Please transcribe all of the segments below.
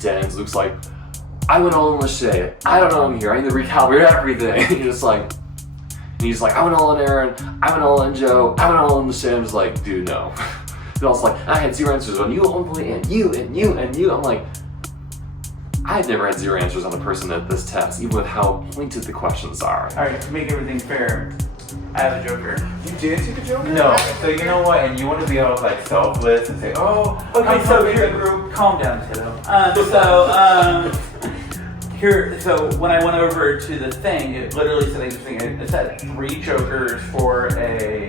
stands. Luke's like, I went all in Lachey. I don't know him here. I need to recalibrate everything. And he's like, I went all in Aaron. I went all in Joe. I went all in Lachey. I'm just like, dude, no. And I was like, I had 0 answers on you at one point, and you, and you, and you. I'm like, I've never had 0 answers on a person at this test, even with how pointed the questions are. Alright, to make everything fair, I have a Joker. You did take a Joker? No, so you know what, and you want to be all like selfless and say, oh, Okay, so here, group, calm down, kiddo. So when I went over to the thing, it literally said it said 3 Jokers for a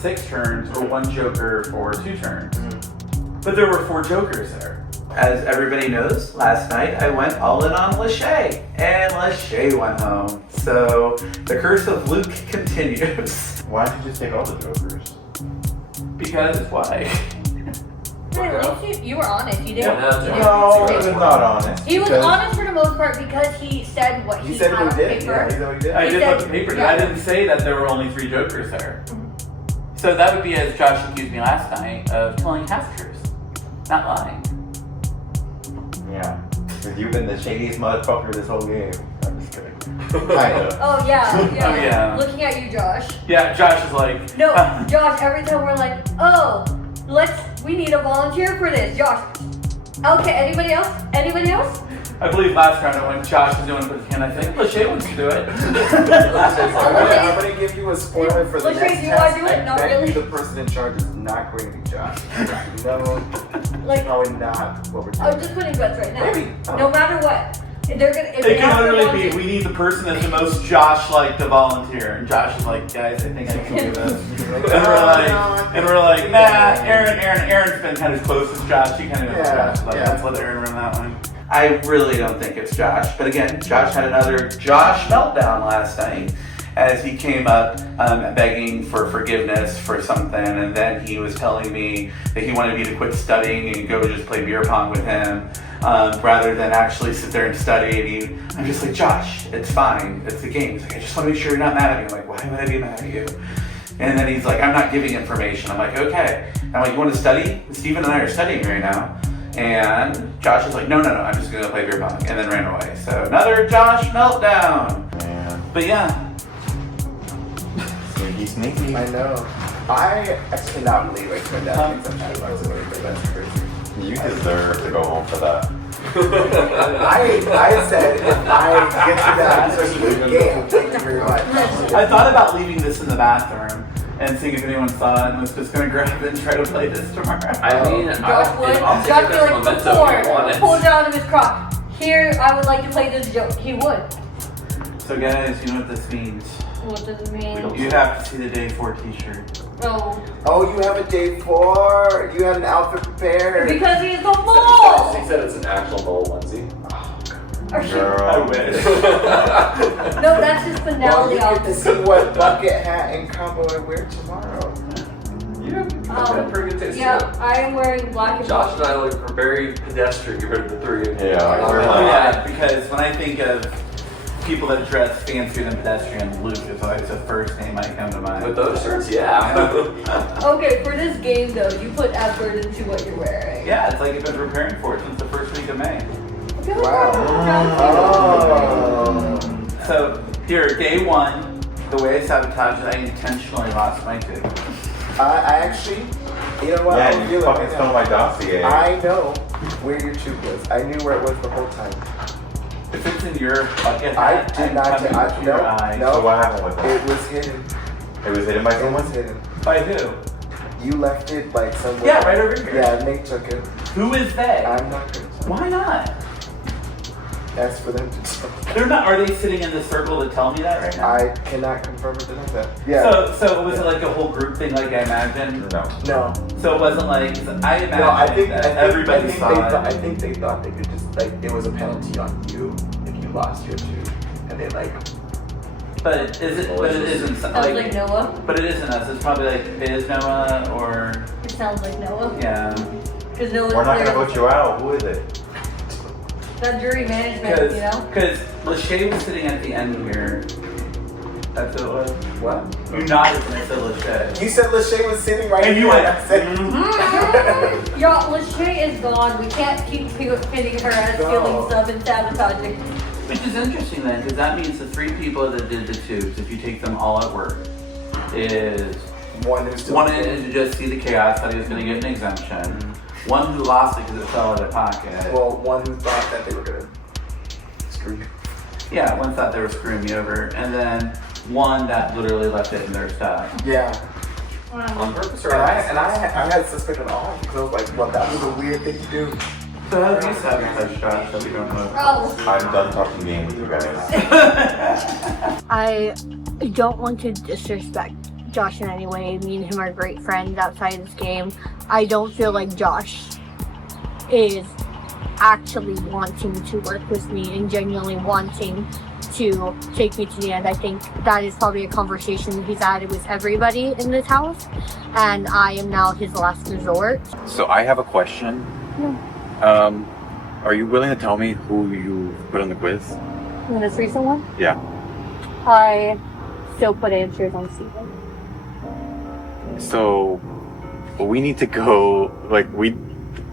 6 turns or 1 Joker for 2 turns. But there were 4 Jokers there. As everybody knows, last night I went all in on Lachey, and Lachey went home. So the curse of Luke continues. why did you just take all the Jokers? Because why? At least you were honest. You didn't. No, he was not honest. He was honest for the most part because he said what he said had what on he did. paper. Yeah, he said what he did. I He did said- look at the paper. yeah. I didn't say that there were only 3 Jokers there. So that would be as Josh accused me last night of telling half-truths, not lying. Yeah, because you've been the shadiest motherfucker this whole game. I'm just kidding. Kind of. Oh yeah, yeah. Oh, yeah. Looking at you, Josh. Yeah, Josh is like, No, Josh. Every time we're like, oh, we need a volunteer for this, Josh. Okay, anybody else? Anybody else? I believe last round when Josh was doing it with his hand, I think Lachey wants to do it. I'm going to give you a spoiler for the Lachey, next do you test. wanna do it? I Not bet really. you the person in charge is not going to be Josh. No, Like, probably not what we're I'm doing. just putting bets right now. Maybe. No matter what, they're gonna. If It they can have to literally be, volunteer- we need the person that's the most Josh-like to volunteer. And Josh is like, guys, I think I can do this. And we're like, nah, Aaron's been kind of close as Josh. He kind of knows Josh. Like, let's let Aaron run that one. I really don't think it's Josh. But again, Josh had another Josh meltdown last night as he came up begging for forgiveness for something. And then he was telling me that he wanted me to quit studying and go just play beer pong with him rather than actually sit there and study. And I'm just like, Josh, it's fine. It's the game. He's like, I just want to make sure you're not mad at me. I'm like, why would I be mad at you? And then he's like, I'm not giving information. I'm like, okay. I'm like, you want to study? Steven and I are studying right now. And Josh is like, no, I'm just going to play beer pong. And then ran away. So another Josh meltdown. Man, But yeah. sneaky. I know. I cannot believe I spent that many sometimes. That's crazy. You deserve to go home for that. I said if I get to that game, thank you very much. I thought about leaving this in the bathroom and seeing if anyone saw it and was just going to grab it and try to play this tomorrow. I mean, Josh would. I'll take Josh it would as like momentum if you want before it. pull it out of his crotch. Here, I would like to play this joke. He would. So guys, you know what this means. What does it mean? You have to see the day 4 t-shirt. Oh, Oh, you have a day 4. You had an outfit prepared. because he's the mole. She said it's an actual bowl onesie. Or she, I Girl. wish. no, that's his Well, finale you get to outfit. see what bucket hat and combo I wear tomorrow. You have pretty good taste. Yeah, too. I am wearing black and Josh and I look very pedestrian compared to the 3 of you. Yeah, we're Oh like, yeah, because when I think of people that dress fancier than pedestrian, Luke is always the first name I come to mind. With those shirts, yeah. Okay, for this game though, you put effort into what you're wearing. Yeah, it's like I've been preparing for it since the first week of May. I feel like Wow. we're Oh. So here, day 1, the way I sabotaged it, I intentionally lost my tube. I actually, you know what? I'll yeah, do you it fucking right stole now. my dossier. I know where your tube was. I knew where it was the whole time. If it's in your bucket I hat, did not. I'm coming to your eye. No. So what happened with it? It was hidden. It was hidden by It someone? was hidden. By who? You left it like somewhere. Yeah, right over here. Yeah, Nate took it. Who is they? I'm not gonna tell. Why not? That's for them to tell. They're not. Are they sitting in the circle to tell me that right now? I cannot confirm or deny that. Yeah. So was it like a whole group thing, like I imagined? No. No. So it wasn't like 'cause I imagined No, I think everybody I think saw they it. thought, I think they thought they could just like it was a penalty on you if you lost your tube, and they like. But is it? But it isn't. Sounds like Noah. But it isn't us. It's probably like it is Noah or It sounds like Noah. yeah. Because Noah's We're not there. gonna vote you out. Who is it? That jury management, you know? Because Lachey was sitting at the end here, That's what it was. What? You nodded when I said Lachey. You said Lachey was sitting right And here. you went, I said, Y'all, Lachey is gone. We can't keep pitting her as stealing stuff and sabotaging. Which is interesting then, because that means the 3 people that did the tubes, if you take them all at work, is one who's still one in to just see the chaos, thought he was going to get an exemption. One who lost it because it fell out of pocket. Well, one who thought that they were gonna screw you. Yeah, one thought they were screwing me over, and then one that literally left it in their stuff. Yeah. On purpose or And I had suspicion all because I was like, well, that was a weird thing to do. So how do you sabotage Josh that we don't know? Oh. I'm done talking game with you guys. I don't want to disrespect Josh in any way. Me and him are great friends outside of this game. I don't feel like Josh is actually wanting to work with me and genuinely wanting to take me to the end. I think that is probably a conversation he's had with everybody in this house, and I am now his last resort. So I have a question. Are you willing to tell me who you put on the quiz? In this recent one, Yeah. I still put answers on Steven. So we need to go, like, we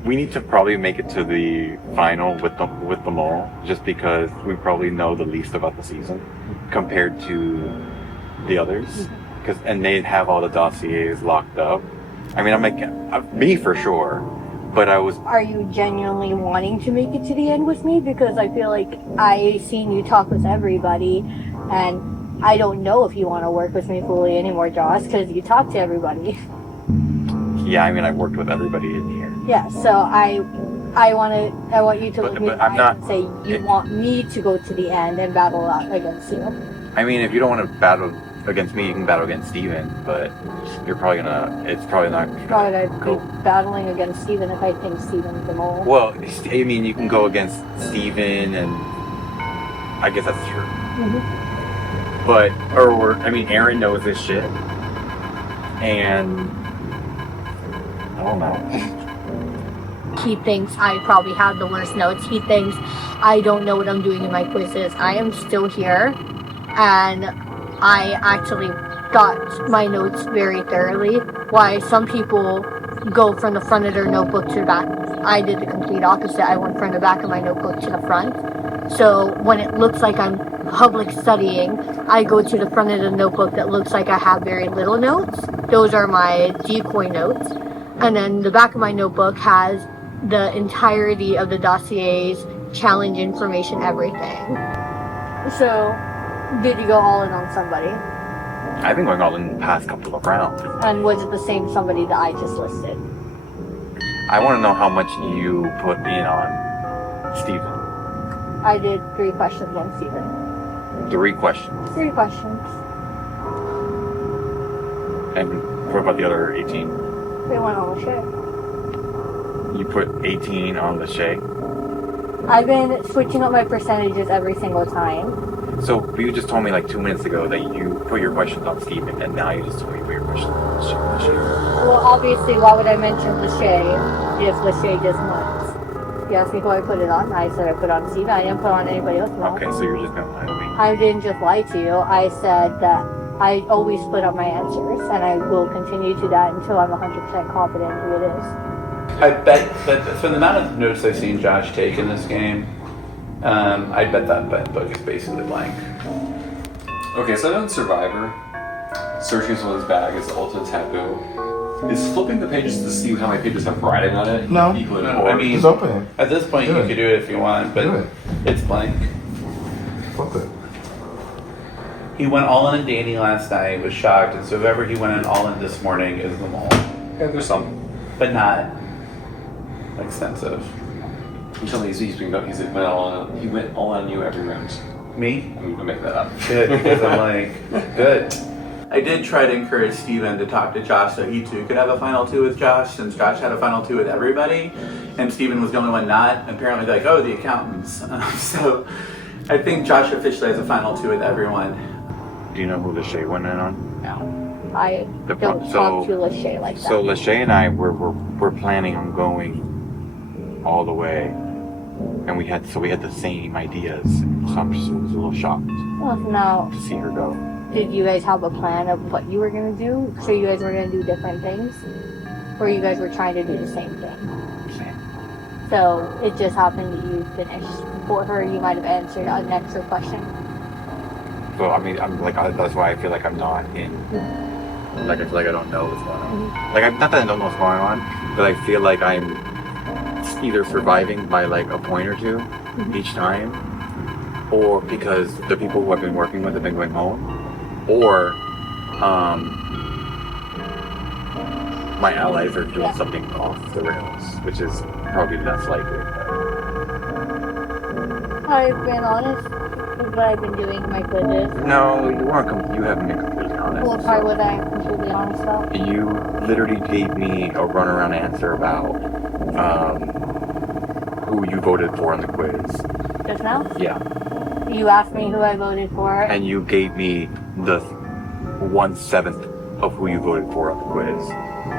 need to probably make it to the final with them all, just because we probably know the least about the season compared to the others, and they have all the dossiers locked up. I mean, I'm like, me for sure, but I was. Are you genuinely wanting to make it to the end with me? Because I feel like I seen you talk with everybody, and I don't know if you want to work with me fully anymore, Josh, because you talk to everybody. Yeah, I mean, I've worked with everybody in here. Yeah, so I want you to look me in But the I'm eye not- and say you want me to go to the end and battle out against you. I mean, if you don't want to battle against me, you can battle against Steven, but it's probably not Probably I'd be battling against Steven if I think Steven's the mole. Well, I mean, you can go against Steven, and I guess that's true. But, I mean, Aaron knows this shit, and I don't know. He thinks I probably have the worst notes. He thinks I don't know what I'm doing in my quizzes. I am still here, and I actually got my notes very thoroughly. Why some people go from the front of their notebook to the back. I did the complete opposite. I went from the back of my notebook to the front. So when it looks like I'm public studying, I go to the front of the notebook that looks like I have very little notes. Those are my decoy notes. And then the back of my notebook has the entirety of the dossiers, challenge information, everything. So, did you go all in on somebody? I've been going all in the past couple of rounds. And was it the same somebody that I just listed? I want to know how much you put in on Steven. I did 3 questions on Steven. 3 questions. 3 questions. And what about the other 18? They went on the shit. You put 18 on Lachey. I've been switching up my percentages every single time. So you just told me like 2 minutes ago that you put your questions on Steven, and now you just told me you put your questions on Lachey. Well, obviously, why would I mention Lachey if Lachey just nuts? You asked me who I put it on. I said I put on Steven. I didn't put on anybody else. No. Okay, so you're just gonna lie to me. I didn't just lie to you. I said that I always split up my answers, and I will continue to that until I'm 100% confident who it is. I bet that for the amount of notes I've seen Josh take in this game, I bet that book is basically blank. Okay, so on Survivor, searching someone's bag is the ultimate taboo. Is flipping the pages to see how many pages have writing on it No. equal No, important? I mean, Just open it. at this point Do you it. could do it if you want, but Do it. it's blank. Flip it. He went all in on Danny last night, was shocked, and so whoever he went in all in this morning is the mole. Yeah, there's some. But not extensive. I'm telling you, he went all on you every round. Me? I'm gonna make that up. Good, because I'm like, good. I did try to encourage Steven to talk to Josh so he too could have a final 2 with Josh, since Josh had a final 2 with everybody, and Steven was the only one not. Apparently, like, oh, the accountants. So I think Josh officially has a final 2 with everyone. Do you know who Lachey went in on? No. I The don't pro- talk so- to Lachey like that. So Lachey and I we're planning on going all the way, and we had the same ideas. So I was a little shocked Well, now, to see her go. did you guys have a plan of what you were gonna do? So you guys were gonna do different things, or you guys were trying to do the same thing? So it just happened that you finished before her. You might have answered an extra question. So I mean, I'm like, that's why I feel like I'm not in. Like I feel like I don't know what's going on. Like not that I don't know what's going on, but I feel like I'm either surviving by like a point or two each time, or because the people who I've been working with have been going home, or my allies are doing something off the rails, which is probably less likely. I've been honest with what I've been doing in my quizzes. No, you haven't been completely honest. Well, why would I completely honest about? You literally gave me a runaround answer about who you voted for in the quiz. Just now? Yeah. You asked me who I voted for. And you gave me the 1/7 of who you voted for on the quiz.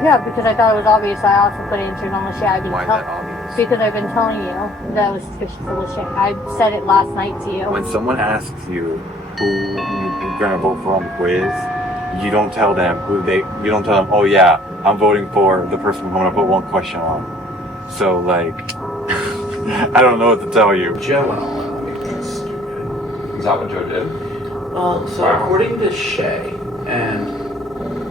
Yeah, because I thought it was obvious. I also put it into on the shit. Why is that obvious? Because I've been telling you that I was suspicious of the shit. I said it last night to you. When someone asks you who you're gonna vote for on the quiz, you don't tell them you don't tell them, oh yeah, I'm voting for the person I'm gonna put one question on. So like, I don't know what to tell you. Joe went all in on me being stupid. Is that what Joe did? Well, so according to Shay, and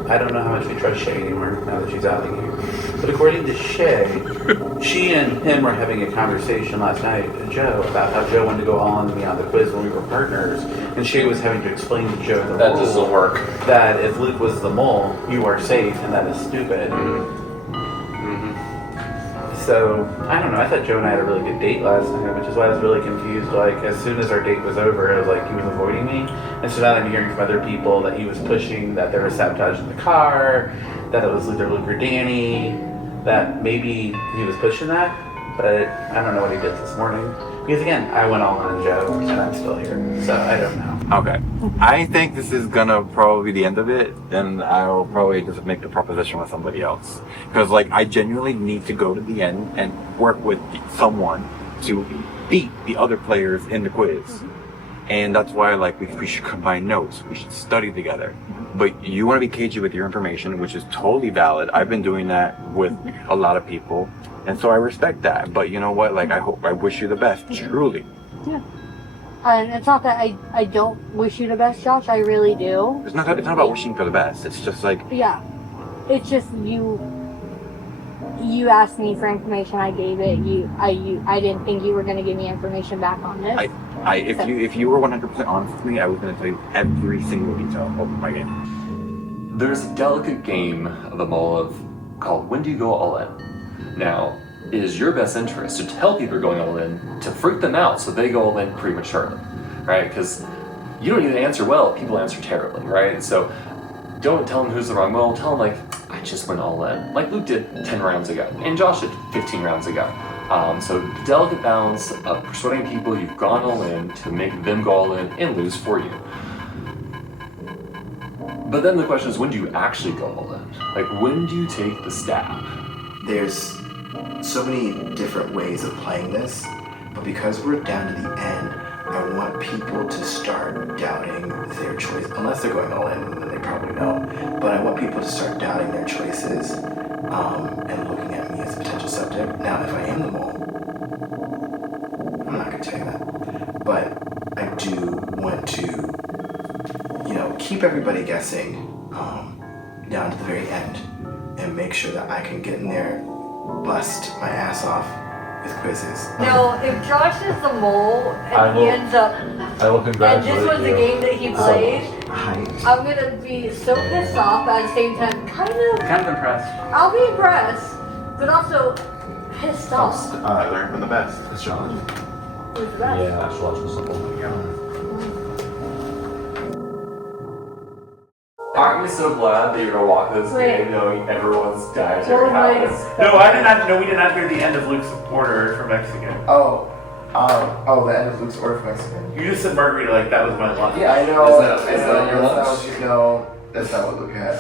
I don't know how much we trust Shay anymore now that she's outing you, but according to Shay, she and him were having a conversation last night, Joe, about how Joe wanted to go all on me on the quiz when we were partners, and Shay was having to explain to Joe the That rules, doesn't work. that if Luke was the mole, you are safe, and that is stupid. So, I don't know, I thought Joe and I had a really good date last night, which is why I was really confused. Like, as soon as our date was over, it was like he was avoiding me. And so now I'm hearing from other people that he was pushing, that there was sabotage in the car, that it was either Luke or Danny, that maybe he was pushing that. But I don't know what he did this morning. Because again, I went all on Joe, and I'm still here. So, I don't know. Okay. I think this is gonna probably be the end of it, and I'll probably just make the proposition with somebody else. Because, like, I genuinely need to go to the end and work with someone to beat the other players in the quiz. And that's why, like, we should combine notes. We should study together. But you want to be cagey with your information, which is totally valid. I've been doing that with a lot of people. And so I respect that. But you know what? Like, I wish you the best, truly. Yeah. And it's not that I don't wish you the best, Josh. I really do. It's not about wishing for the best. It's just like... Yeah. It's just you asked me for information, I gave it. I didn't think you were going to give me information back on this. If you were 100% honest with me, I was going to tell you every single detail of my game. There's a delicate game of the mole called When Do You Go All In? Now, it is your best interest to tell people you're going all in, to freak them out so they go all in prematurely, right? Because you don't even answer well, people answer terribly, right? So don't tell them who's the wrong mole, tell them like, I just went all in. Like Luke did 10 rounds ago, and Josh did 15 rounds ago. So the delicate balance of persuading people you've gone all in to make them go all in and lose for you. But then the question is, when do you actually go all in? Like, when do you take the stab? There's so many different ways of playing this, but because we're down to the end, I want people to start doubting their choice, unless they're going all in, then they probably know, but I want people to start doubting their choices and looking at me as a potential subject. Now, if I am the mole, I'm not going to tell you that, but I do want to, keep everybody guessing down to the very end and make sure that I can get in there, bust my ass off with quizzes. No, if Josh is the mole and he ends up, I will and congratulate this was the game that he played, I'm gonna be so pissed off, but at the same time, kind of impressed. I'll be impressed, but also pissed off. I learned from the best. It's challenging. With the rest. Yeah, just watch this whole thing out. Aren't you so glad that you're gonna walk this game knowing everyone's dietary habits? No, we did not hear the end of Luke's order for Mexican. Oh, the end of Luke's order for Mexican. You just said margarita like that was my lunch. Yeah, I know. Is that your lunch? That's not what Luke had.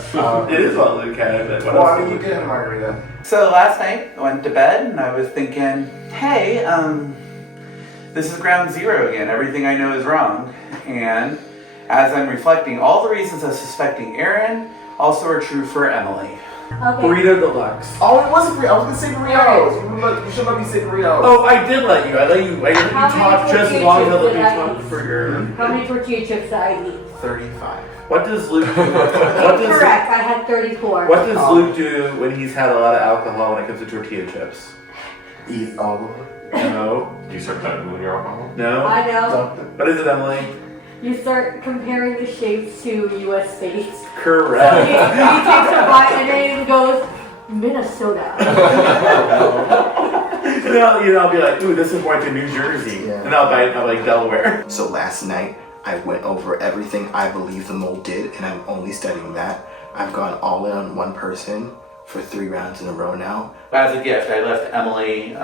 It is what Luke had, but what Well, else I mean, you did have a margarita. So last night, I went to bed and I was thinking, hey, this is ground zero again. Everything I know is wrong. And As I'm reflecting, all the reasons of suspecting Aaron also are true for Emily. Okay. Burrito Deluxe. Oh, it wasn't burrito. I was gonna say burritos. You should let me say burritos. Oh, I did let you. I let you How many talk just as tortilla long as I chips let did you I talk eat? for your. How many tortilla chips did I eat? 35. What does Luke do? What does Correct, I had 34. What does Luke do when he's had a lot of alcohol when it comes to tortilla chips? Eat all of them. No. Do you start cutting when you're alcohol? No. I know. What is it, Emily? You start comparing the shapes to U.S. states. So Correct. he takes a bite and then he goes, Minnesota. And I'll be like, ooh, this is more to New Jersey. Yeah. And I'll bite, I'm like, Delaware. So last night, I went over everything I believe the mole did, and I'm only studying that. I've gone all in on one person for 3 rounds in a row now. As a gift, I left Emily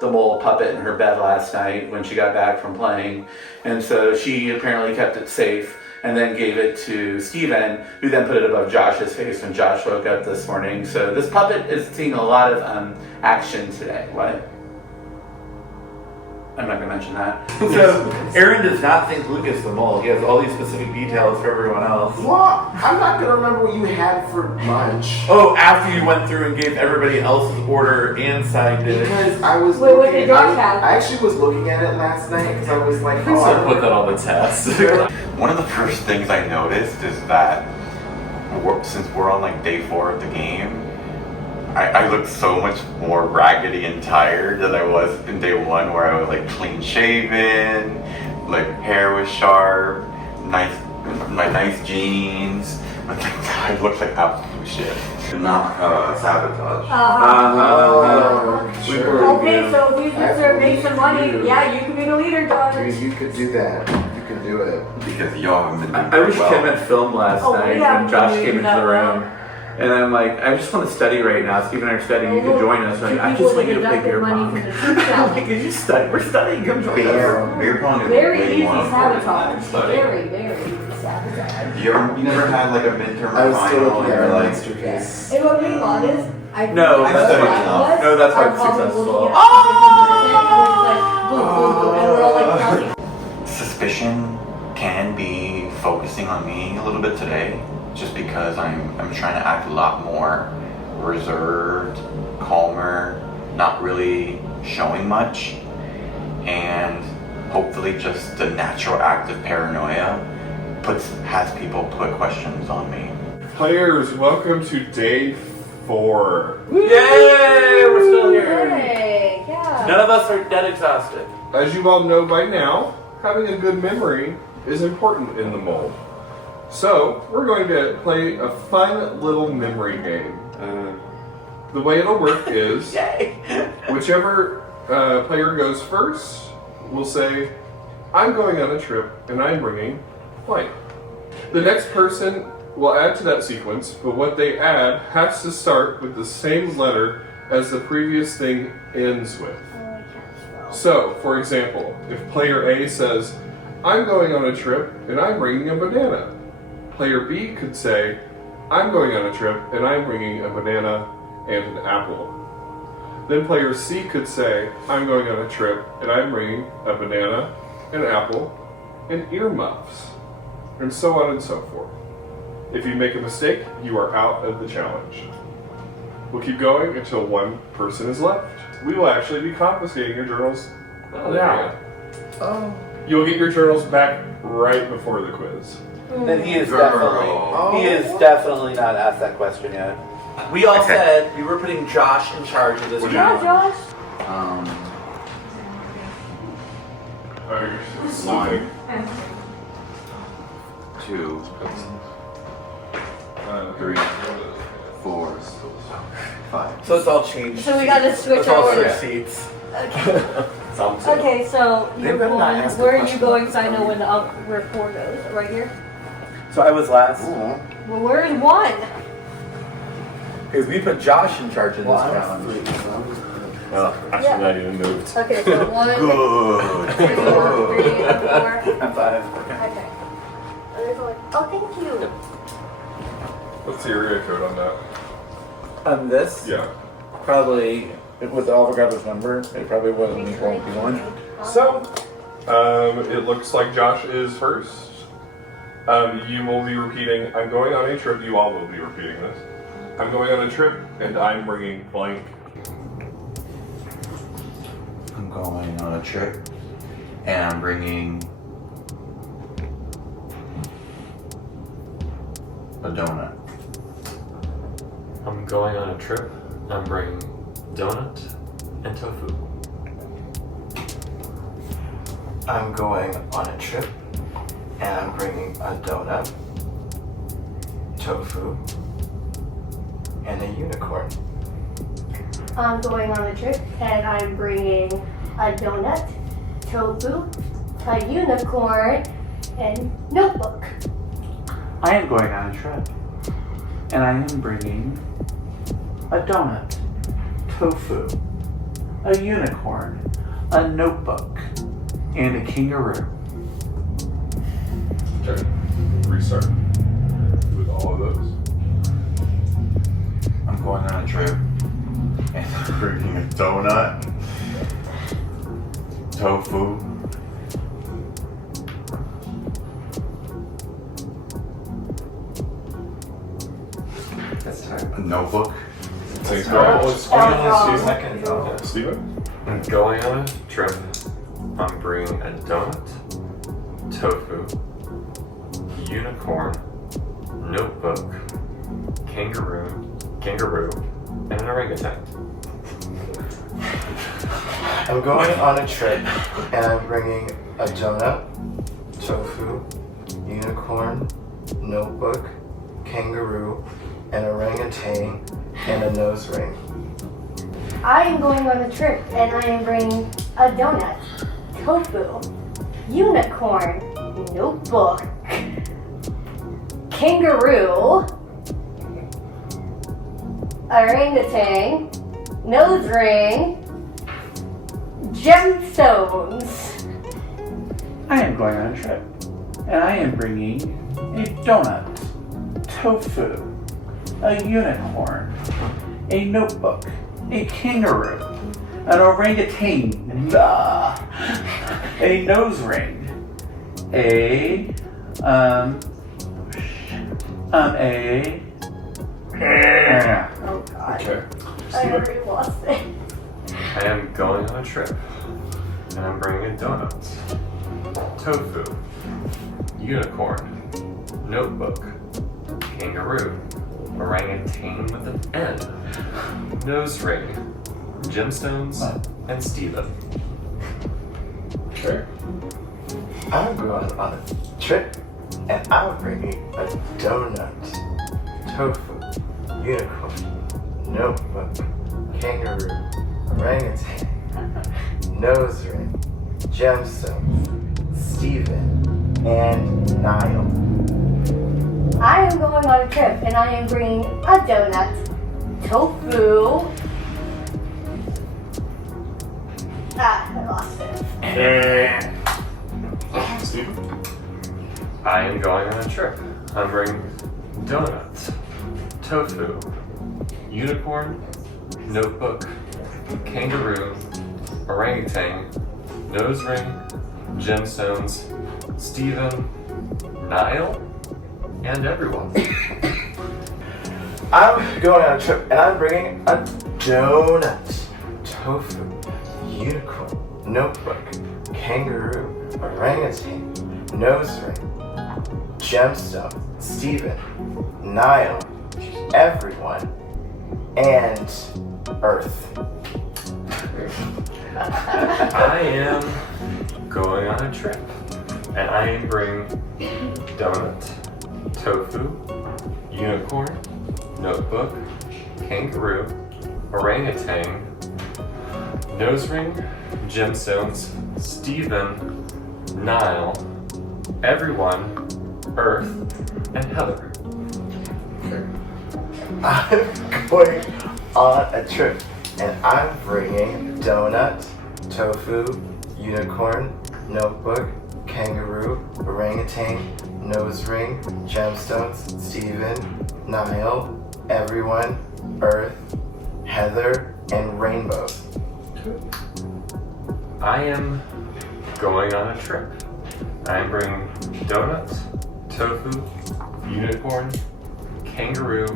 the mole puppet in her bed last night when she got back from playing. And so she apparently kept it safe and then gave it to Steven, who then put it above Josh's face when Josh woke up this morning. So this puppet is seeing a lot of action today. What? I'm not going to mention that. So Aaron does not think Luke is the mole. He has all these specific details for everyone else. What? I'm not gonna remember what you had for lunch. Oh, after you went through and gave everybody else's order and signed it. Because I was Wait, what looking, did Josh have? I actually was looking at it last night because I was like, Please oh, I don't put that on the test. One of the first things I noticed is that since we're on like day 4 of the game, I look so much more raggedy and tired than I was in day 1, where I was like clean shaven, like hair was sharp, my nice jeans. I looked like absolute shit. Not sabotage. Sure. Okay, so if you can start make some money, yeah, you can be the leader, Josh. You could do that. You could do it. Because y'all haven't been doing I wish well. Tim had filmed last Oh, night yeah, when Josh we came into did the that room. And I'm like, I just want to study right now. Steve and I are studying. You can join us. Like, I just want you to play beer pong. money for the I'm truth like, challenge. can you study? We're studying. Come join us. Beer pong is Very way easy more important than sabotage. studying. Very, very easy sabotage. You never had like a midterm I was still final looking and at you're our like, masterpiece. And what being honest, I No, think that's what not it enough. was, No, that's why our it's problem was successful. looking at boom, boom, boom, and we're all like counting. suspicion can be focusing on me a little bit today, just because I'm trying to act a lot more reserved, calmer, not really showing much, and hopefully just the natural act of paranoia has people put questions on me. Players, welcome to day 4. Yay! We're still here. Hey, yeah. None of us are dead exhausted. As you all know by now, having a good memory is important in the mold. So, we're going to play a fun little memory game. The way it'll work is, whichever player goes first will say, I'm going on a trip and I'm bringing blank. The next person will add to that sequence, but what they add has to start with the same letter as the previous thing ends with. So, for example, if player A says, I'm going on a trip and I'm bringing a banana, player B could say, I'm going on a trip and I'm bringing a banana and an apple. Then player C could say, I'm going on a trip and I'm bringing a banana, an apple, and earmuffs, and so on and so forth. If you make a mistake, you are out of the challenge. We'll keep going until one person is left. We will actually be confiscating your journals now. You'll get your journals back right before the quiz. Then he is definitely not asked that question yet. We all said we were putting Josh in charge of this Yeah, challenge. Josh. Lying. 2, 3, 4, 5. So it's all changed. So we gotta switch Let's all over. switch seats. Okay, so They you're better not going. ask the Where are you question going about so I know when the up report goes? Right here? So I was last. Well, where is one? Because we put Josh in charge of this Well, I challenge. was 3, so I was Well, actually, not even moved. Okay, so 1, 2, 3, Good. 4. I'm 5. Okay. And they're going, oh, thank you. What's the area code on that? On this, Yeah. probably with Avogadro's number, it probably wasn't equal to 1. So, it looks like Josh is first. You will be repeating, I'm going on a trip, you all will be repeating this. I'm going on a trip, and I'm bringing blank. I'm going on a trip, and I'm bringing a donut. I'm going on a trip. I'm bringing donut and tofu. I'm going on a trip, and I'm bringing a donut, tofu, and a unicorn. I'm going on a trip and I'm bringing a donut, tofu, a unicorn, and notebook. I am going on a trip, and I am bringing a donut, tofu, a unicorn, a notebook, and a kangaroo. Okay, restart with all of those. I'm going on a trip, and I'm bringing a donut, tofu, That's time. a notebook. Thanks, Hang on, guys. 2 seconds. Steven? I'm going on a trip. I'm bringing a donut, tofu, unicorn, notebook, kangaroo, and an orangutan. I'm going on a trip, and I'm bringing a donut, tofu, unicorn, notebook, kangaroo, an orangutan, and a nose ring. I am going on a trip and I am bringing a donut, tofu, unicorn, notebook, kangaroo, orangutan, nose ring, gemstones. I am going on a trip, and I am bringing a donut, tofu, a unicorn, a notebook, a kangaroo, an orangutan, a nose ring, a Oh god, Okay. I already lost it. I am going on a trip, and I'm bringing a donut, tofu, unicorn, notebook, kangaroo, orangutan with an N, nose ring, gemstones, and Steven. Okay. I'm going on a trip, and I'm bringing a donut, tofu, unicorn, notebook, kangaroo, orangutan, nose ring, gemstones, Steven, and Niall. I am going on a trip and I am bringing a donut, tofu. I lost it. Steven? I am going on a trip. I'm bringing donut, tofu, unicorn, notebook, kangaroo, orangutan, nose ring, gemstones, Steven, Niall, and everyone. I'm going on a trip, and I'm bringing a donut, tofu, unicorn, notebook, kangaroo, orangutan, nose ring, gemstone, Steven, Niall, everyone, and Earth. I am going on a trip, and I am bringing donut, tofu, unicorn, notebook, kangaroo, orangutan, nose ring, gemstones, Steven, Niall, everyone, Earth, and Heather. I'm going on a trip, and I'm bringing donut, tofu, unicorn, notebook, kangaroo, orangutan, nose ring, gemstones, Steven, Niall, everyone, Earth, Heather, and rainbows. I am going on a trip. I am bringing donut, tofu, unicorn, kangaroo.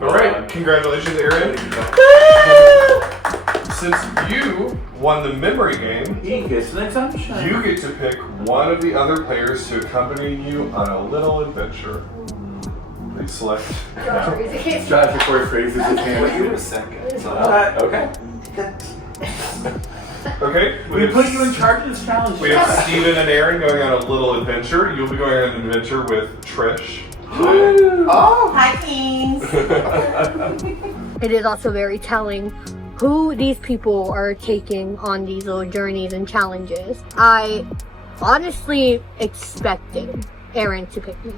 Alright, congratulations, Aaron. Since you won the memory game, He gets an exemption. you get to pick one of the other players to accompany you on a little adventure. Please select. Josh, of course, raises his hand. Wait, you were second. So Okay. Okay, We put you in charge of this challenge. we have Steven and Aaron going on a little adventure. You'll be going on an adventure with Trish. Oh! Hi, Kings. It is also very telling who these people are taking on these little journeys and challenges. I honestly expected Aaron to pick me.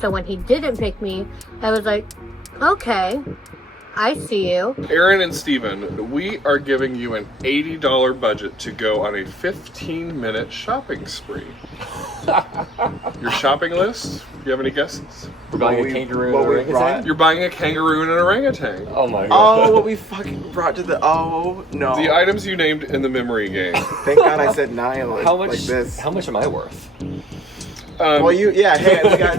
So when he didn't pick me, I was like, okay, I see you. Aaron and Steven, we are giving you an $80 budget to go on a 15-minute shopping spree. Your shopping list? Do you have any guesses? We're buying a kangaroo and an orangutan? You're buying a kangaroo and an orangutan. Oh my god. Oh, what we fucking brought to the. Oh, no. The items you named in the memory game. Thank God I said Nile. How much? Like this. How much am I worth? Well, you. Yeah, hey, we got.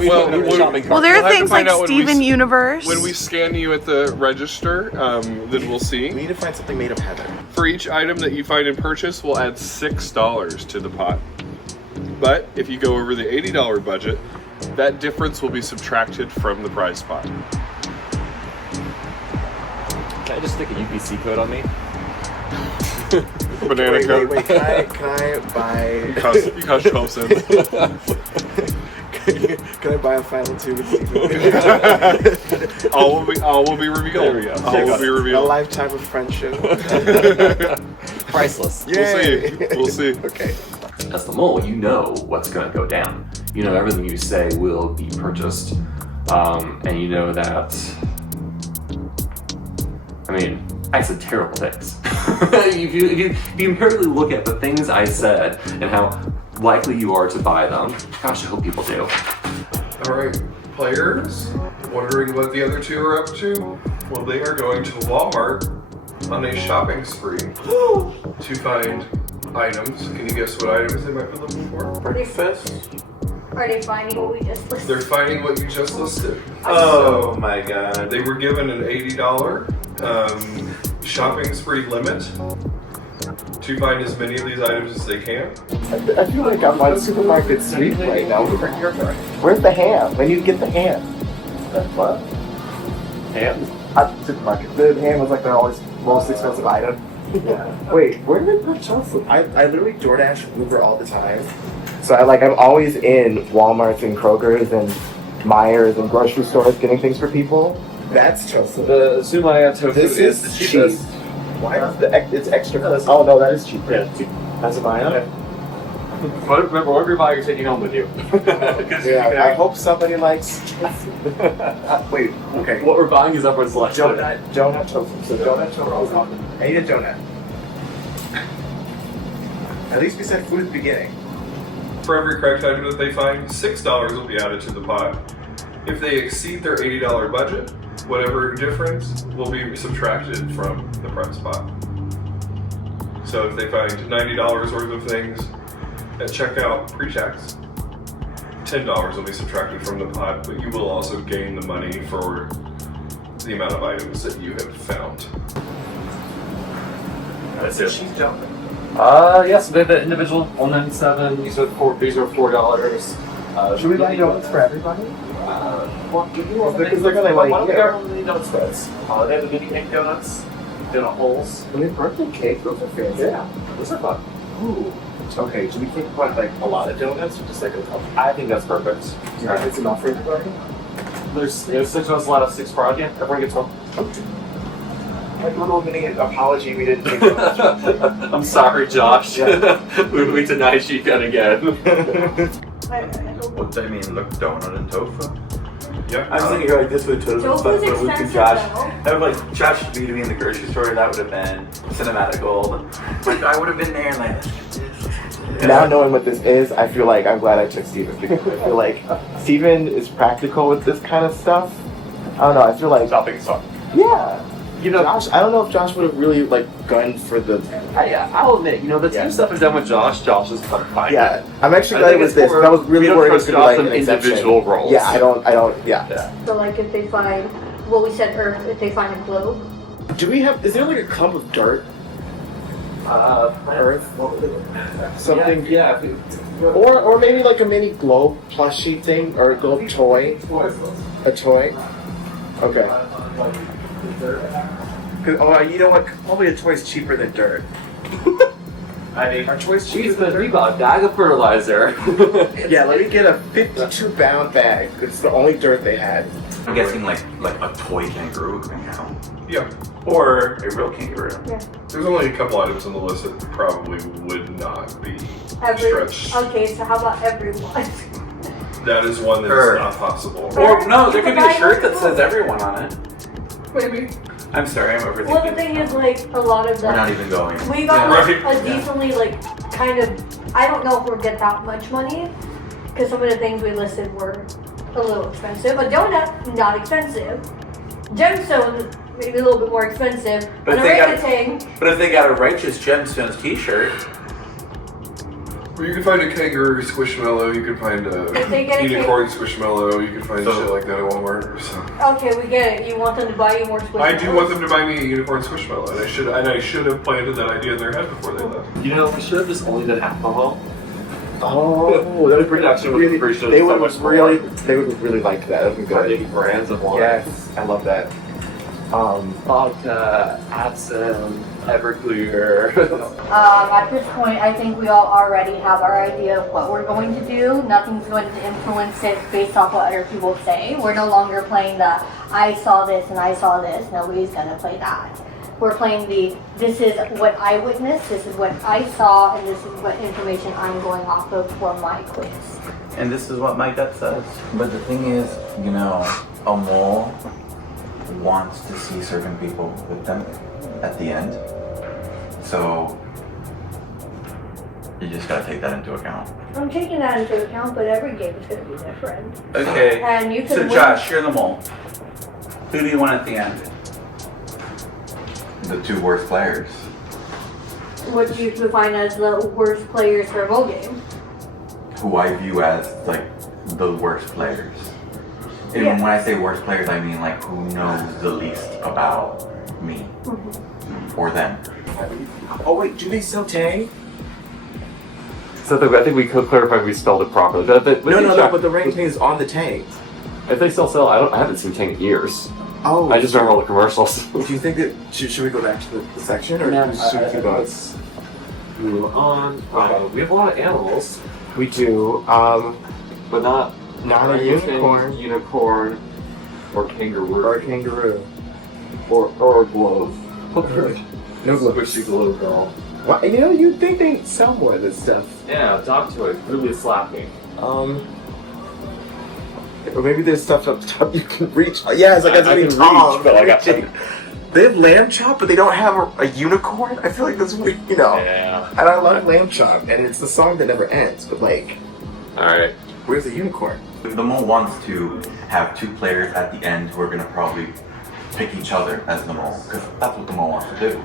Well, there are things like Steven Universe. When we scan you at the register, then we'll see. We need to find something made of heather. For each item that you find in purchase, we'll add $6 to the pot. But if you go over the $80 budget, that difference will be subtracted from the prize pot. Can I just stick a UPC code on me? Banana Wait, code. can I buy? You cost 12 cents. Can I buy a final 2 with Steven? all will be revealed. There we go. All will be A revealed. lifetime of friendship. Priceless. Yay. We'll see. Okay. As the mole, you know what's going to go down. You know everything you say will be purchased, and you know that. I mean, I said terrible things. if you empirically look at the things I said and how likely you are to buy them, gosh, I hope people do. All right, players, wondering what the other two are up to? Well, they are going to Walmart on a shopping spree to find items. Can you guess what items they might be looking for? Pretty fist. Are they finding what we just listed? They're finding what you just listed. Oh my god. They were given an $80 shopping spree limit to find as many of these items as they can. I feel like I'm on supermarket street right now. Where's the ham? I need to get the ham. What? Ham? At the supermarket. The ham was like the always most expensive item. Yeah. Wait, where did I purchase it? I literally DoorDash Uber all the time. So I'm always in Walmart's and Kroger's and Meijer's and grocery stores getting things for people. That's tofu. The Sumaya tofu This is the is cheapest. cheap. Why is it's extra close? Oh no, that is cheap. Yeah, it's cheap. That's a Maya. But remember, whatever you buy, you're taking home with you. Yeah, I hope somebody likes. Wait, okay. What we're buying is upward selection. Donut tofu. So donut tofu. I need a donut. At least we said food at the beginning. For every correct item that they find, $6 will be added to the pot. If they exceed their $80 budget, whatever difference will be subtracted from the prize pot. So if they find $90 worth of things at checkout pre-tax, $10 will be subtracted from the pot, but you will also gain the money for the amount of items that you have found. That's it. She's jumping. Yes, they're the individual 197. These are $4. Should we buy donuts for everybody? Because they're gonna like donut spreads. They have the mini cake donuts, donut holes. I mean, birthday cake, those are fancy. Yeah, those are fun. Ooh. Okay, do we think about like a lot of donuts or just like a couple? I think that's perfect. Do you think it's enough for everybody? There's 6 of us, allowed 6 per audience. Everyone gets one. Like a little mini apology we didn't take much. I'm sorry, Josh. we denied you yet again. What do I mean? Look, donut and tofu? Yeah. I was thinking like this with tofu, Tofu's but Luke and expensive, Josh. though. That would like Josh meeting me in the grocery store. That would have been cinematic gold. Like I would have been there and like. Now knowing what this is, I feel like I'm glad I took Steven because I feel like Steven is practical with this kind of stuff. I don't know, I feel like Shopping is fun. yeah. You know, Josh, I don't know if Josh would have really like gunned for the. I'll admit, you know, the team stuff is done with Josh. Josh is kind of fine. Yeah, I'm actually glad it was this. I was really worried it was going to be like an individual roles. Yeah, I don't. Yeah. So like if they find what we said Earth, if they find a globe. Do we have? Is there like a clump of dirt? Earth. Something. Yeah. Or maybe like a mini globe plushie thing or a globe toy. A toy. Okay. Oh, you know what? Probably a toy's cheaper than dirt. I mean, our choice cheese, but we got a bag of fertilizer. Yeah, let me get a 52-pound bag. It's the only dirt they had. I'm guessing like a toy kangaroo would count. Yeah. Or a real kangaroo. Yeah. There's only a couple items on the list that probably would not be stretched. Okay, so how about everyone? That is one that is not possible. Or no, there could be a shirt that says everyone on it. Maybe. I'm sorry, I'm overthinking. Well, the thing is, like, a lot of them. We're not even going. We got Yeah. like, a decently, like, kind of. I don't know if we'll get that much money, because some of the things we listed were a little expensive. A donut, not expensive. Gemstone, maybe a little bit more expensive. But And if they got a Righteous Gemstones t-shirt. Well, you can find a kangaroo squishmallow, you can find If they get a a unicorn squishmallow, you can find shit like that at Walmart. So. Okay, we get it. You want them to buy you more Squishmallows. I do want them to buy me a unicorn squishmallow, and I should have planted that idea in their head before they left. You know, we should have just only done alcohol. Oh, The production really, was they would really like that. That would be good. Maybe brands of wine. Yes, I love that. Vodka, absinthe, Everclear. At this point, I think we all already have our idea of what we're going to do. Nothing's going to influence it based off what other people say. We're no longer playing the I saw this and I saw this. Nobody's going to play that. We're playing the this is what I witnessed, this is what I saw, and this is what information I'm going off of for my quiz. And this is what my gut says. But the thing is, you know, a mole wants to see certain people with them at the end. So you just gotta take that into account. I'm taking that into account, but every game is going to be different. Okay. And you So could win. Josh, you're the mole. Who do you want at the end? The two worst players. What you define as the worst players for a bowl game. Who I view as like the worst players. And Yeah. when I say worst players, I mean like who knows the least about me or them. Oh wait, do they sell Tang? So I think we could clarify we spelled it properly. No, but the orangutan is on the Tang. If they still sell, I haven't seen Tang in years. Oh. I just remember all the commercials. Do you think that should we go back to the section or Yeah, should we keep going? let's move on. We have a lot of animals, We do. but not Not a unicorn. unicorn, or kangaroo, Or a kangaroo. or a globe. No globe. Squishy globe doll. Well, you know, you'd think they'd sell more of this stuff. Yeah, dog toy, really slapping. Or maybe there's stuff up top you can reach. Yeah, it's like that's I really can Tom. reach, but I got They have lamb chop, but they don't have a unicorn. I feel like that's weird, you know. Yeah. And I love lamb chop, and it's the song that never ends. But like, All right. where's the unicorn? The mole wants to have two players at the end who are gonna probably pick each other as the mole, because that's what the mole wants to do.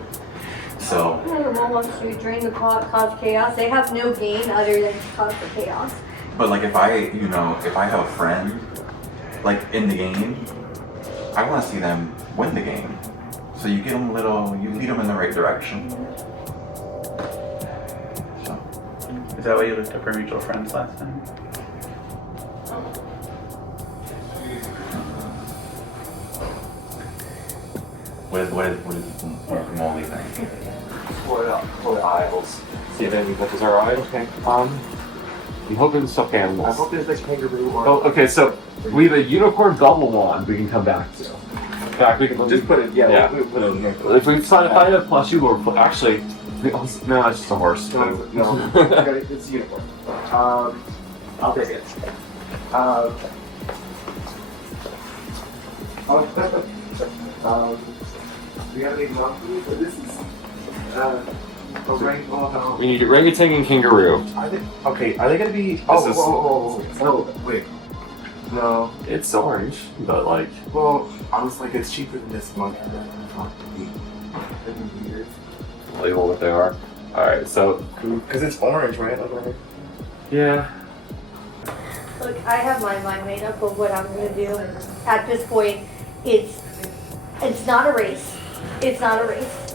So The mole wants to drain the clock, cause chaos. They have no gain other than to cause the chaos. but like if I have a friend like in the game, I want to see them win the game. So you get them you lead them in the right direction. So Is that why you looked up our mutual friends last time? what is Molly think? Pull the aisles. See if anything touches our eye. Okay. I'm hoping stuffed animals. I hope there's like kangaroo or. Oh, okay, so we have a unicorn double wand we can come back to. In fact, we can Just put it. Yeah. Yeah. We'll put it in here. If we find a plushie, we're actually. No, it's just a horse. No. It's a unicorn. I'll take it. We have any monkeys? But this is We need orangutan and kangaroo. Are they, okay, are they gonna be? This Oh, is- whoa. Oh, wait. No. It's orange, but like. Well, I was like, it's cheaper than this monkey. Weird. Label what they are. Alright, so. Because it's orange, right? Like, yeah. Look, I have my mind made up of what I'm gonna do. At this point, it's not a race. It's not a race.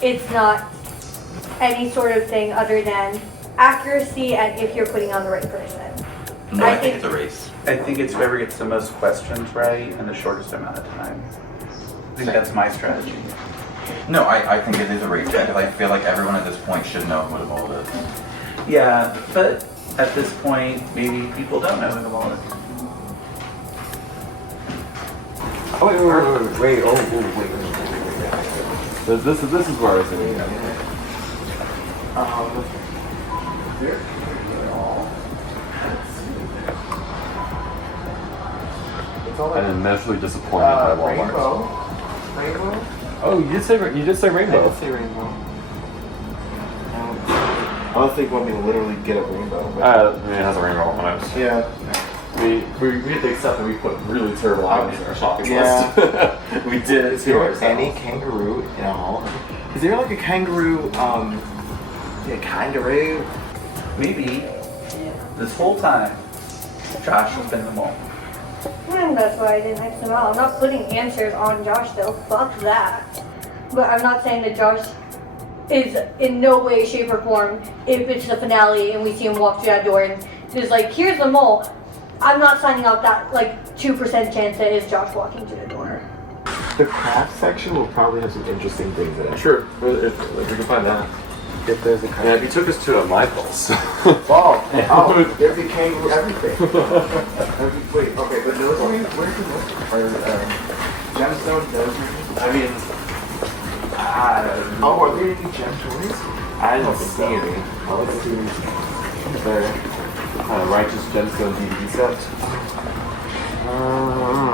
It's not any sort of thing other than accuracy and if you're putting on the right person. No, I think it's a race. I think it's whoever gets the most questions right in the shortest amount of time. I think that's my strategy. No, I think it is a race because I feel like everyone at this point should know who the mole is. Yeah, but at this point, maybe people don't know who the mole is. Oh, wait. This is where I was thinking. here? I'm immensely disappointed by Walmart. Rainbow? Oh, you did say rainbow. I did say rainbow. I don't think want me to literally get a rainbow. It has a rainbow on it. Yeah. We have to accept that we put really terrible items in our shopping Yeah. list. We did it Is to there ourselves. any kangaroo in a hall? Is there like a kangaroo, kangaroo? Maybe this whole time, Josh has been the mole. And that's why I didn't X them out. I'm not putting answers on Josh though. Fuck that. But I'm not saying that Josh is in no way, shape, or form, if it's the finale and we see him walk through that door and it's like, here's the mole. I'm not signing out that like 2% chance that is Josh walking through the door. The craft section will probably have some interesting things in it. Sure, if we can find that. If there's a craft. Yeah, if you took us to my place. Oh, there'd be kangaroo everything. Wait, okay, but nose rings? Where's the nose rings? Or gemstone nose rings? I mean, are there any gem toys? I didn't see any. Let's see. The Righteous Gemstone DVD set.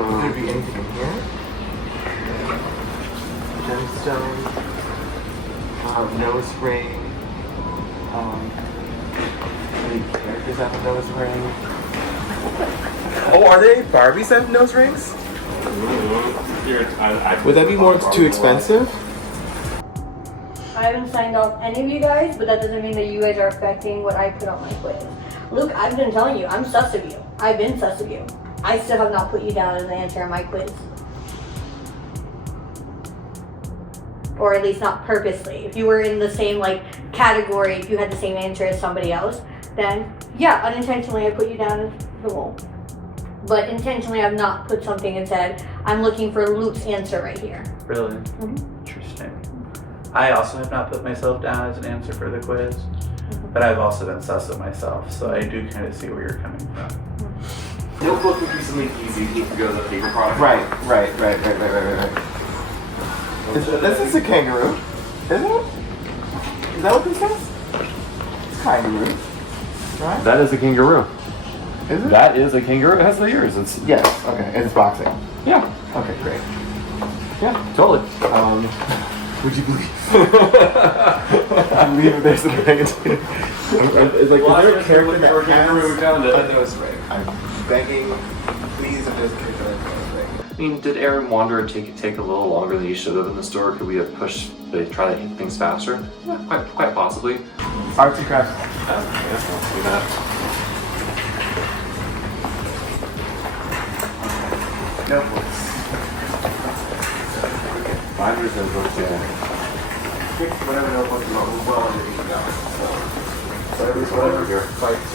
Could there be anything in here? Gemstone. Nose ring. Any characters have a nose ring? Oh, are there any Barbies that have nose rings? Would that be too expensive? I haven't signed off any of you guys, but that doesn't mean that you guys are affecting what I put on my quiz. Luke, I've been telling you, I'm sus of you. I've been sus of you. I still have not put you down as an answer on my quiz. Or at least not purposely. If you were in the same category, if you had the same answer as somebody else, then yeah, unintentionally I put you down as the mole. But intentionally I've not put something and said, I'm looking for Luke's answer right here. Really? Interesting. I also have not put myself down as an answer for the quiz, but I've also been sus of myself, so I do kind of see where you're coming from. Notebook would be something easy to go to the paper product. Right. This is a kangaroo, isn't it? Is that what this is? It's kangaroo, right? That is a kangaroo. Is it? That is a kangaroo. It has the ears. It's Yes. Okay, and it's boxing. yeah, Okay, great. totally. Would you believe? I believe if there's an orangutan. Is there a character that kangaroo has found it. a nose ring? I'm begging, please, if there's a character that has a nose ring. I mean, did Aaron wander and take a little longer than he should have in the store? Could we have pushed, try to hit things faster? Yeah, quite possibly. Arts and crafts. Let's do that. Notebooks. Binders and books, yeah. Pick whatever notebook you want. We'll go underneath now. So at least whatever your fights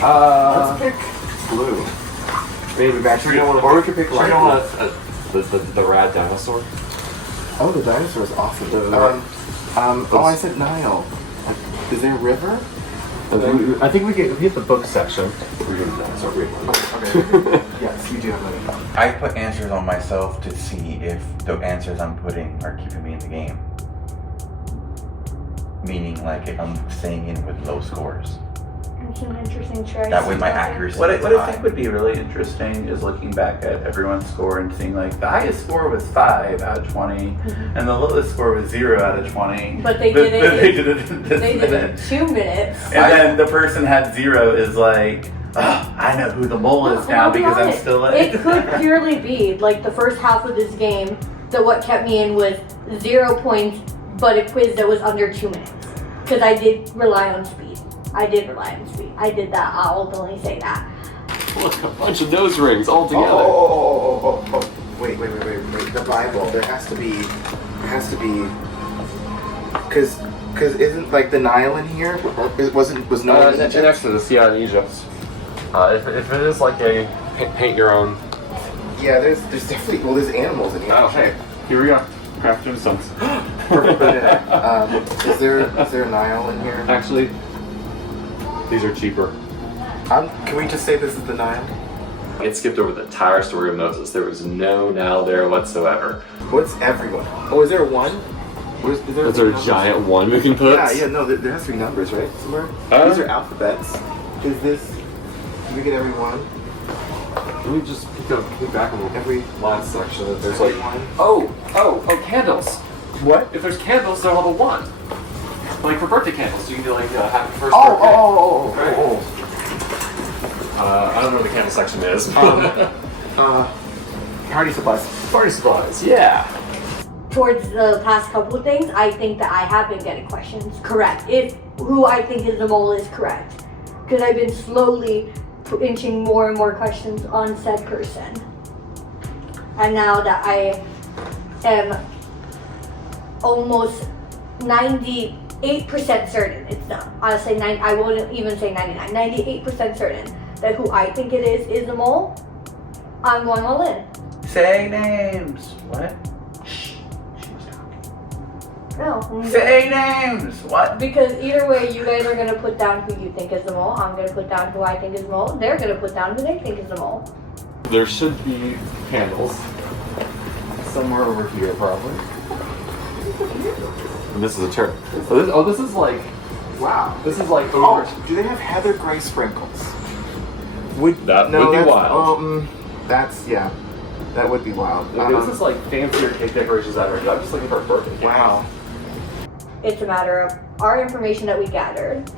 are. Let's pick blue. Maybe actually don't want to. Or we could pick light blue. The rad dinosaur. Oh, the dinosaur is awesome. I said Nile. Is there a river? I think we can hit the book section. We're doing dinosaur. Okay. Yes, you do have money. I put answers on myself to see if the answers I'm putting are keeping me in the game. Meaning, if I'm staying in with low scores. It's an interesting choice. That way my accuracy What is I high. think would be really interesting is looking back at everyone's score and seeing the highest score was 5 out of 20 and the lowest score was 0 out of 20. But they did it. They did it in this They did it minute. in 2 minutes. And then the person had 0 is I I know who the mole is And now I'll be because I'm honest, still in. it could purely be like the first half of this game that what kept me in was 0 points, but a quiz that was under 2 minutes. Because I did rely on speed. I did that. I'll openly say that. Look, a bunch of nose rings all together. Oh. Wait. The Bible. There has to be, because isn't like the Nile in here? Was Noah in Egypt? In Exodus, yeah, in Egypt. If it is like a paint your own. Yeah, there's definitely, well, there's animals in here. Oh, hey, here we go. Craft gemstones. Perfect. Is there a Nile in here? Actually, these are cheaper. Can we just say this is the Nile? It skipped over the entire story of Moses. There was no Nile there whatsoever. What's everyone? Oh, is there one? Is there a giant one we can put? Yeah, no, there has to be numbers, right? Somewhere? These are alphabets. Is this, do we get every one? Let me just peek back on Every last section. There's every like, one? oh, candles. What? If there's candles, they'll have a one. Like for birthday candles, you can do like happy first birthday. Oh. I don't know where the candle section is. Party supplies. Party supplies, yeah. Towards the past couple of things, I think that I have been getting questions correct. If who I think is the mole is correct. Because I've been slowly inching more and more questions on said person. And now that I am almost 98% certain it's not. I'll say I wouldn't even say 99. 98% certain that who I think it is the mole. I'm going all in. Say names. What? No. Say names. What? Because either way, you guys are gonna put down who you think is the mole. I'm gonna put down who I think is the mole. They're gonna put down who they think is the mole. There should be candles somewhere over here, probably. And this is a turn. This is like, Wow. this is like over. Oh, do they have Heather Gray sprinkles? That would be wild. That would be wild. This is like fancier cake decorations ever. I'm just looking for a birthday cake. Wow. It's a matter of our information that we gathered.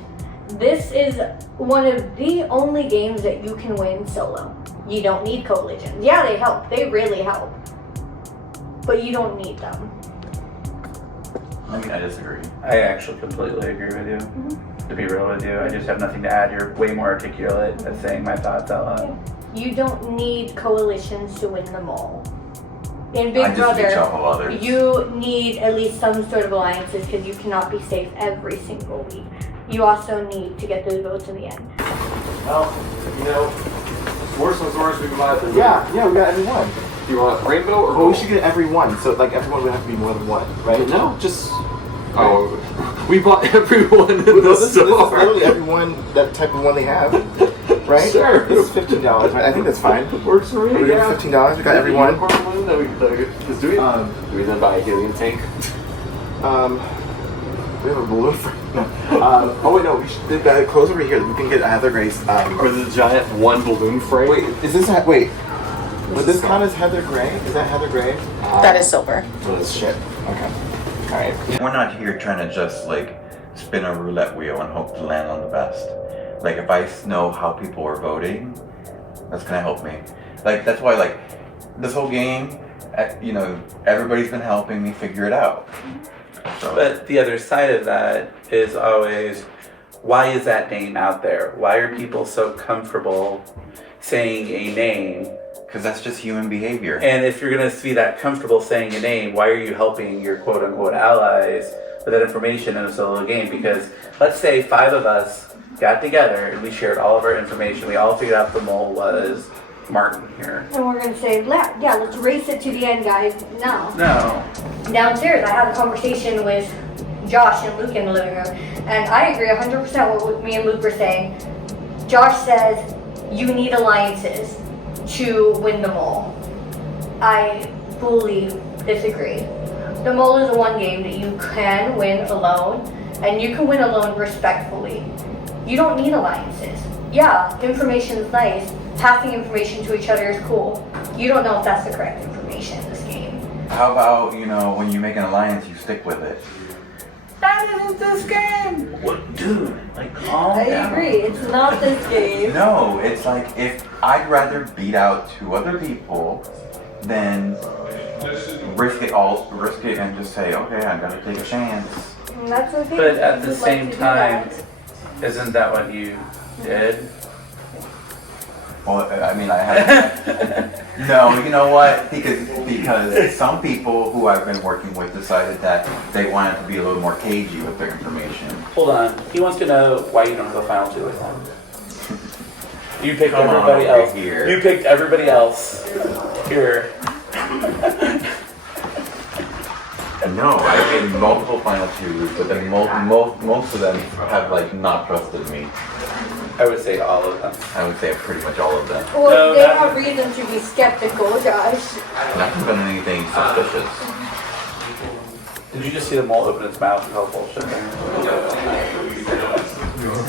This is one of the only games that you can win solo. You don't need coalitions. Yeah, they help. They really help. But you don't need them. I mean, I disagree. I actually completely agree with you. Mm-hmm. To be real with you, I just have nothing to add. You're way more articulate at saying my thoughts out loud. You don't need coalitions to win them all. In Big I just reach Brother, off of others. you need at least some sort of alliances because you cannot be safe every single week. You also need to get those votes in the end. Well, worst comes to worst, we can buy it. Yeah, we got every one. Do you want rainbow or Well, gold? we should get every one. So like everyone would have to be more than one, right? No, just. Oh, we bought everyone in Well, the this is store. literally every one, that type of one they have, right? Sure. This is $15, right? I think that's fine. Works for me. We got $15. We got every one. Do we then buy a helium tank? We have a balloon for. Oh wait, no. We should close over here. We can get Heather Gray's. Or the giant one balloon frame? Wait, is this wait? Would this count as Heather Gray? Is that Heather Gray? That is silver. Oh, this shit. Okay. All right. We're not here trying to just like spin a roulette wheel and hope to land on the best. Like if I know how people are voting, that's gonna help me. Like that's why like this whole game, everybody's been helping me figure it out. So. But the other side of that is always, why is that name out there? Why are people so comfortable saying a name? Because that's just human behavior. And if you're going to be that comfortable saying a name, why are you helping your quote-unquote allies with that information in a solo game? Because let's say 5 of us got together and we shared all of our information. We all figured out the mole was Martin here. And we're gonna say, yeah, let's race it to the end, guys. No. Downstairs, I had a conversation with Josh and Luke in the living room, and I agree 100% with what me and Luke were saying. Josh says you need alliances to win the mole. I fully disagree. The mole is one game that you can win alone, and you can win alone respectfully. You don't need alliances. Yeah, information is nice. Passing information to each other is cool. You don't know if that's the correct information in this game. How about, when you make an alliance, you stick with it? That isn't this game? What, dude? Like, calm I down. agree. It's not this game. No, it's like if I'd rather beat out 2 other people than risk it and just say, okay, I'm gonna take a chance. And that's okay. But at You the would same like to do time, that. isn't that what you did? Well, I mean, I had no. You know what? Because some people who I've been working with decided that they wanted to be a little more cagey with their information. Hold on. He wants to know why you don't have a final 2 with him. You picked Come on everybody over else. here. You picked everybody else. Here. No, I've made multiple final 2s, but then most of them have like not trusted me. I would say all of them. I would say pretty much all of them. Well, No, they not- have reason to be skeptical, Josh. Not done anything suspicious. Did you just see the mole open its mouth and how bullshit there?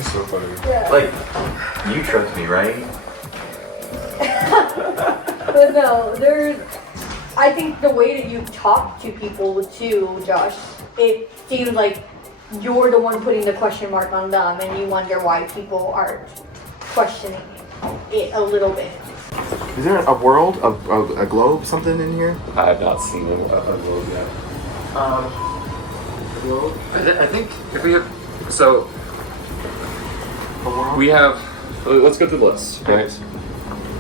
So funny. Yeah. Like, you trust me, right? But no, I think the way that you talk to people too, Josh, it seems like you're the one putting the question mark on them and you wonder why people aren't questioning it a little bit. Is there a world, a globe, something in here? I have not seen a globe yet. I think if we have, so we have. Let's go through the list. Right.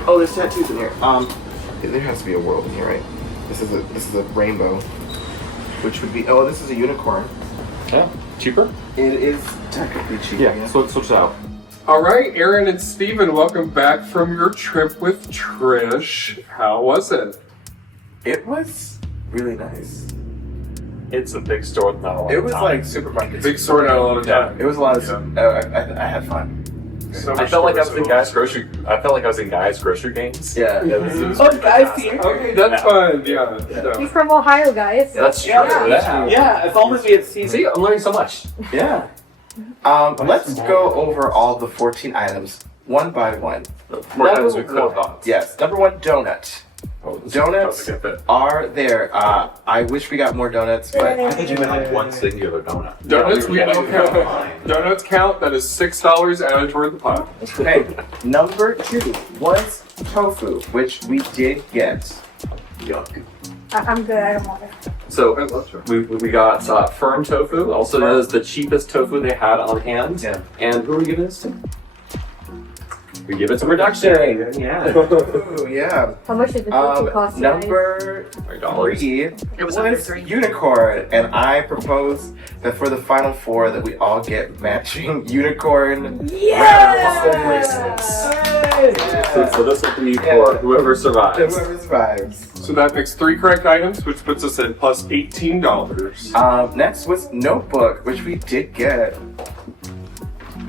Oh, there's tattoos in here. There has to be a world in here, right? This is a rainbow, which would be. Oh, this is a unicorn. Yeah. Cheaper. It is technically cheaper. Yeah. So switch it out. All right, Aaron and Steven, welcome back from your trip with Trish. How was it? It was really nice. It's a big store with not a lot It of was time. like supermarket. Big store, not a lot of time. It was a lot of. I had fun. So I much felt like I store, was in so- guys grocery. I felt like I was in guys grocery games. Yeah. It was Oh, guys, see? Okay, that's fine. Yeah. So. He's from Ohio, guys. That's true. Yeah. Yeah, if only we had seen. See, I'm learning so much. Yeah. Let's go over all the 14 items one by one. More times we Number could have one. thought. Yes. Number 1, donut. Oh, this Donuts is a good fit. are there. I wish we got more donuts, but I think you meant like one singular donut. Donuts, we Yeah, don't count. Donuts count. That is $6 added toward the pot. hey, number 2 was tofu, which we did get. Yuck. I'm good. I don't want it. So we got firm tofu, also known as the cheapest tofu they had on hand. Yeah. And who are we giving this to? We give it to production. Yeah. Ooh, yeah. How much did the tofu cost, guys? Number $3. 3 It was under 3. unicorn, and I propose that for the final 4 that we all get matching unicorn. So this will be for whoever survives. Whoever survives. So that makes 3 correct items, which puts us at plus $18. Next was notebook, which we did get.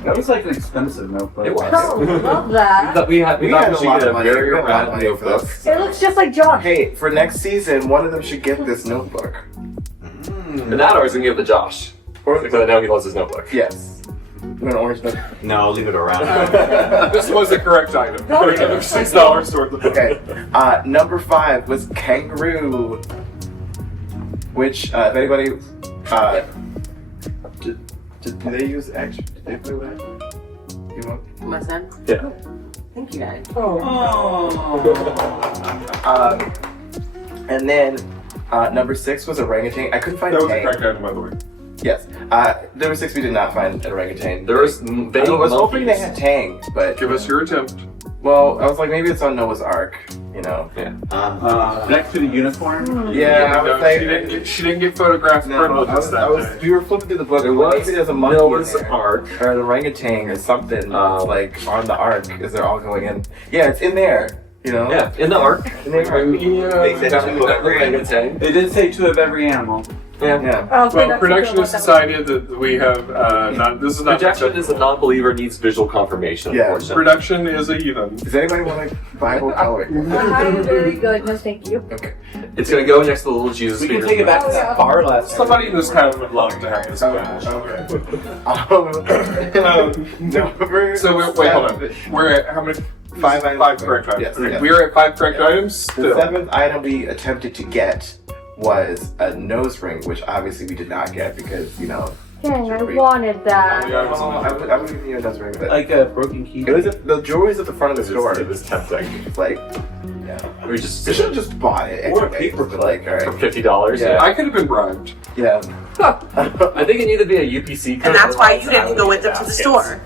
That was like an expensive notebook. It was. Oh, love that. We thought We we had a should lot get of a money. very We had a lot of rad money for notebook. this. It looks just like Josh. Hey, for next season, one of them should get this notebook. And that I was gonna give to Josh. Because I know he loves his notebook. Yes. You want an orange notebook? No, leave it around. This was the correct item. Another $6 toward the pot. Okay. Number 5 was kangaroo, which if anybody, do they use extra? Did they play with that? You want? My son? Yeah. Thank you, guys. And then number 6 was orangutan. I couldn't find That was the tang. correct item, by the way. Yes. Number 6 we did not find an orangutan. There was I was hoping they had tang, but Give us your attempt. well, I was like maybe it's on Noah's Ark, you know. Next to the unicorn? Yeah, I was No, like, she didn't get photographed in front of us that day. we were flipping through the book. It and was maybe there's a monkey Noah's in there. Ark. Or an orangutan or something like on the ark as they're all going in. Yeah, it's in there. You know. Yeah, in the ark. In the ark. They said orangutan. They did say 2 of every animal. Yeah. Yeah. Oh, okay, Well, that's production a has good one. decided that we have not. This is not. Projection is a non-believer needs visual confirmation. Yeah. Unfortunately. Production is a heathen. Does anybody want a Bible color? I'm very good. No, thank you. Okay. It's gonna go next to the little Jesus We can fingers. take it back to Oh, yeah. that bar last time. Somebody in this town would love to have this. Number So wait, hold on. We're at how many? 5 items. 5 correct items. Yes, Okay. yes. We're at 5 correct items. The Still. 7th item we attempted to get was a nose ring, which obviously we did not get because, you know, Dang, I wanted that. I wouldn't even give those ring, but Like a broken key. it was the jewelry's at the front of the store. It was tempting. It's like, We just you should have just bought it. Or a anyway. paper But like, all for right, $50. Yeah. I could have been bribed. yeah, I think it needed to be a UPC code. And that's why you otherwise I didn't go would with them to the baskets. store.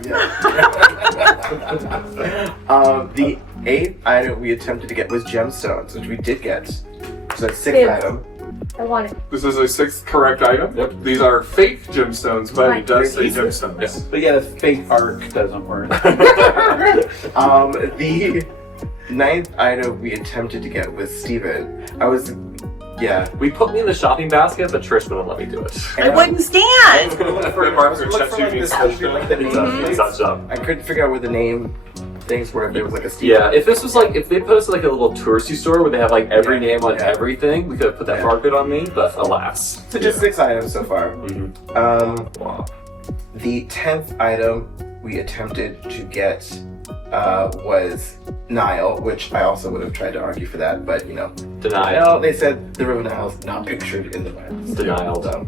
The 8th item we attempted to get was gemstones, which we did get. So that's 6th Fifth. item. I want it. This is a 6th correct item. Yep. These are fake gemstones, but it does say Right. gemstones. But yeah, the fake arc doesn't work. The 9th item we attempted to get was Steven. We put me in the shopping basket, but Trish wouldn't let me do it. I wouldn't stand. For Barbara Look for, tattoo like, needs the touched Steven, up. like, the name. It's touched up. I couldn't figure out where the name things were. If there was like a Steven. Yeah, if this was like, if they posted like a little touristy store where they have like every name on everything, we could have put that barcode on me, but alas. So just 6 items so far. Wow. The 10th item we attempted to get was Nile, which I also would have tried to argue for that, but you know. Denial. No, they said the river Nile is not pictured in the Bible. Denial. So,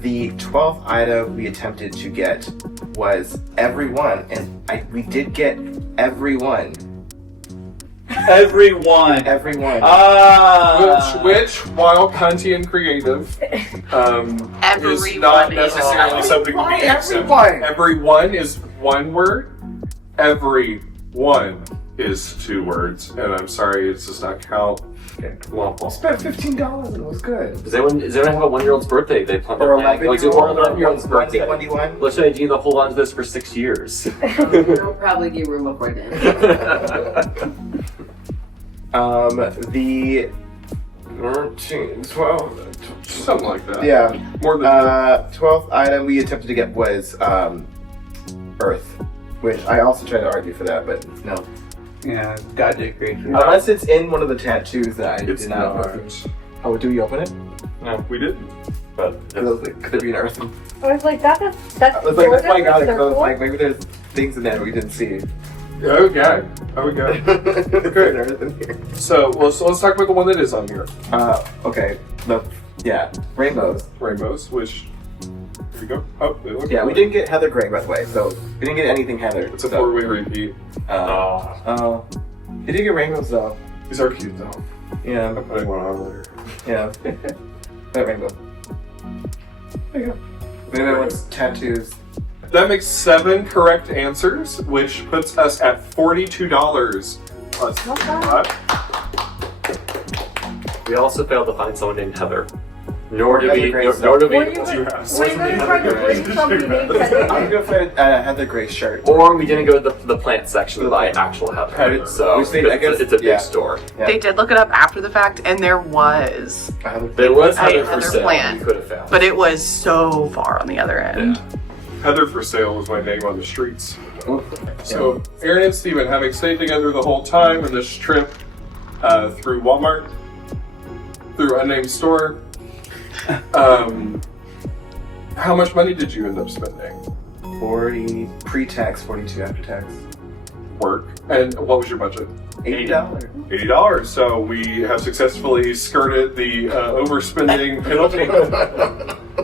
the 12th item we attempted to get was everyone, and we did get everyone. Everyone. Everyone. Which, while cunty and creative, is not necessarily something to be accepted. Everyone? Everyone is one word. Everyone is 2 words, and I'm sorry, it does not count. I spent $15 and it was good. Does anyone have a 1-year-old's birthday? They plan Or or 11-year-old's birthday. 1D1. Let's say you need to hold on to this for 6 years. We'll probably give room before then. The 13, 12, Something like that. yeah. More than 12th item we attempted to get was Earth, which I also tried to argue for that, but no. Yeah, God did great. Unless it's in one of the tattoos that I it's did not. not. Oh, do we open it? No. We didn't. But Could there be an Earth? I was like, that's That's why I got it, because I was circle. like, maybe there's things in there we didn't see. Okay. Okay. There's an Earth in here. So let's talk about the one that is on here. Okay. Rainbows. Rainbows, which here we go. Oh, they look Yeah, we didn't get Heather Gray, by the way, so we didn't get anything Heather. It's a 4-way repeat. You did get rainbows though. These are cute though. Yeah. I'm putting one on later. Yeah. That rainbow. There you go. Maybe that one's tattoos. That makes 7 correct answers, which puts us at $42. Plus Not bad. we also failed to find someone named Heather. Nor do Heather we. Grace. Nor do Were we. you What you have. were you gonna try to bring somebody named Heather? I'm gonna fit Heather Gray's shirt. Or we didn't go to the plant section to buy actual Heather. Right, So which they- I guess- it's a big yeah. store. Yeah. They did look it up after the fact, and there was, There was I Heather had for Heather sale. plant. We could have found. but it was so far on the other end. Heather for sale was my name on the streets. So Aaron and Steven, having stayed together the whole time in this trip through Walmart, through unnamed store, how much money did you end up spending? 40 pre-tax, 42 after tax. Work. And what was your budget? $80. $80. So we have successfully skirted the overspending penalty.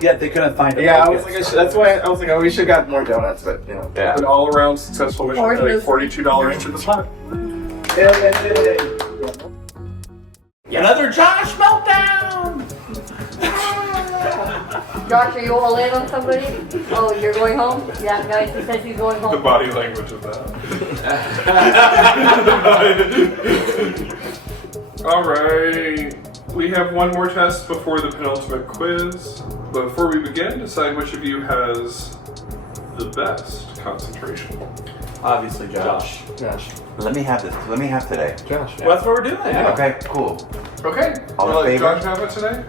Yeah, they couldn't find it. Yeah, I was like, that's why I was like, oh, we should have got more donuts, but you know. Yeah. An all-around successful mission, adding $42 to the pot. Another Josh meltdown! Josh, are you all in on somebody? Oh, you're going home? Yeah, guys, he says he's going The home. body language of that. Alright. We have one more test before the penultimate quiz. But before we begin, decide which of you has the best concentration. Obviously, Josh. Josh. Let me have this. Let me have today. Josh. Well, that's what we're doing. Yeah. Okay, cool. Okay. All in Will favor? Josh have it today?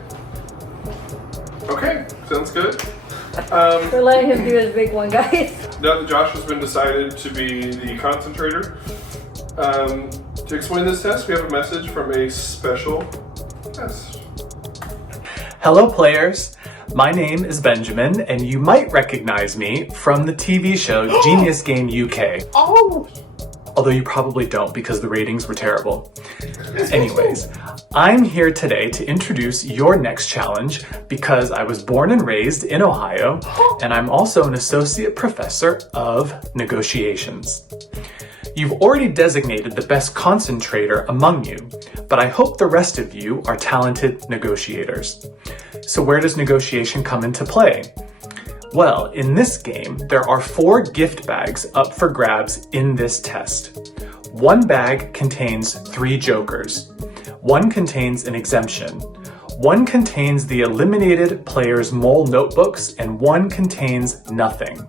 Okay, sounds good. We're letting him do his big one, guys. Now that Josh has been decided to be the concentrator, to explain this test, we have a message from a special guest. Hello players, my name is Benjamin and you might recognize me from the TV show Genius Game UK. Oh! although you probably don't because the ratings were terrible. Anyways, I'm here today to introduce your next challenge because I was born and raised in Ohio, and I'm also an associate professor of negotiations. You've already designated the best concentrator among you, but I hope the rest of you are talented negotiators. So where does negotiation come into play? Well, in this game, there are 4 gift bags up for grabs in this test. One bag contains 3 jokers. One contains an exemption. One contains the eliminated player's mole notebooks, and one contains nothing.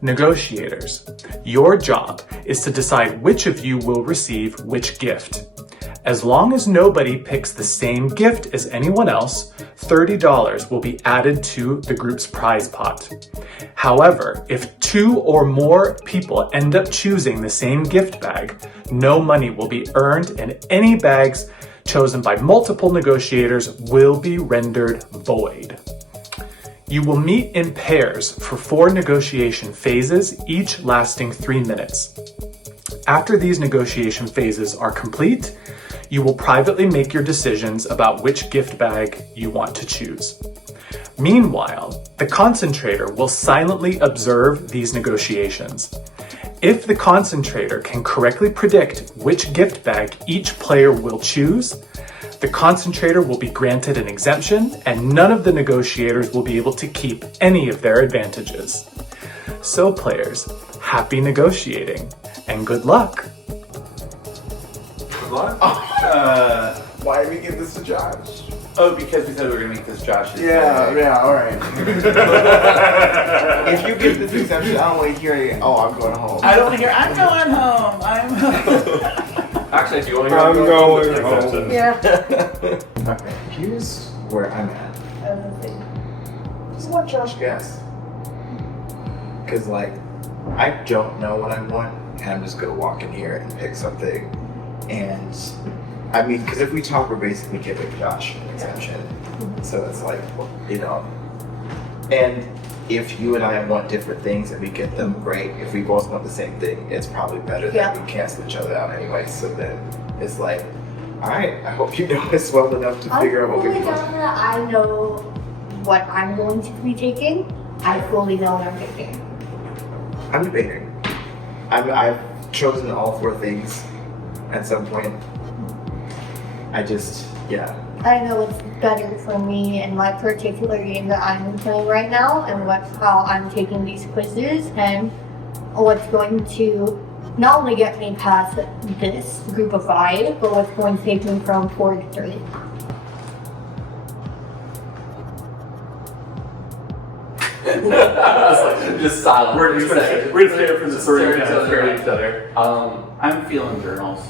Negotiators, your job is to decide which of you will receive which gift. As long as nobody picks the same gift as anyone else, $30 will be added to the group's prize pot. However, if 2 or more people end up choosing the same gift bag, no money will be earned and any bags chosen by multiple negotiators will be rendered void. You will meet in pairs for 4 negotiation phases, each lasting 3 minutes. After these negotiation phases are complete, you will privately make your decisions about which gift bag you want to choose. Meanwhile, the concentrator will silently observe these negotiations. If the concentrator can correctly predict which gift bag each player will choose, the concentrator will be granted an exemption and none of the negotiators will be able to keep any of their advantages. So players, happy negotiating and good luck. Good luck. Why did we give this to Josh? Oh, because we said we were gonna make this Josh's. Yeah, alright. If you give this exemption, I don't want to hear it. Oh, I'm going home. I don't want to hear, I'm going home. I'm Actually, if you want to I'm hear going home. Yeah. Okay, here's where I'm at. Just let Josh guess. Because, like, I don't know what I want, and I'm just going to walk in here and pick something. And, I mean, because if we talk, we're basically giving Josh an exemption. So it's like, you know. And if you and I want different things and we get them, great. If we both want the same thing, it's probably better that we cancel each other out anyway. So then it's like, all right, I hope you know us well enough to figure out what we want. I know what I'm going to be taking. I fully know what I'm taking. I'm debating. I've chosen all 4 things at some point. I just, yeah. I know what's better for me in my particular game that I'm playing right now and how I'm taking these quizzes and what's going to not only get me past this group of 5, but what's going to take me from 4 to 3. Just silent. We're just here for the story to each other. I'm feeling journals.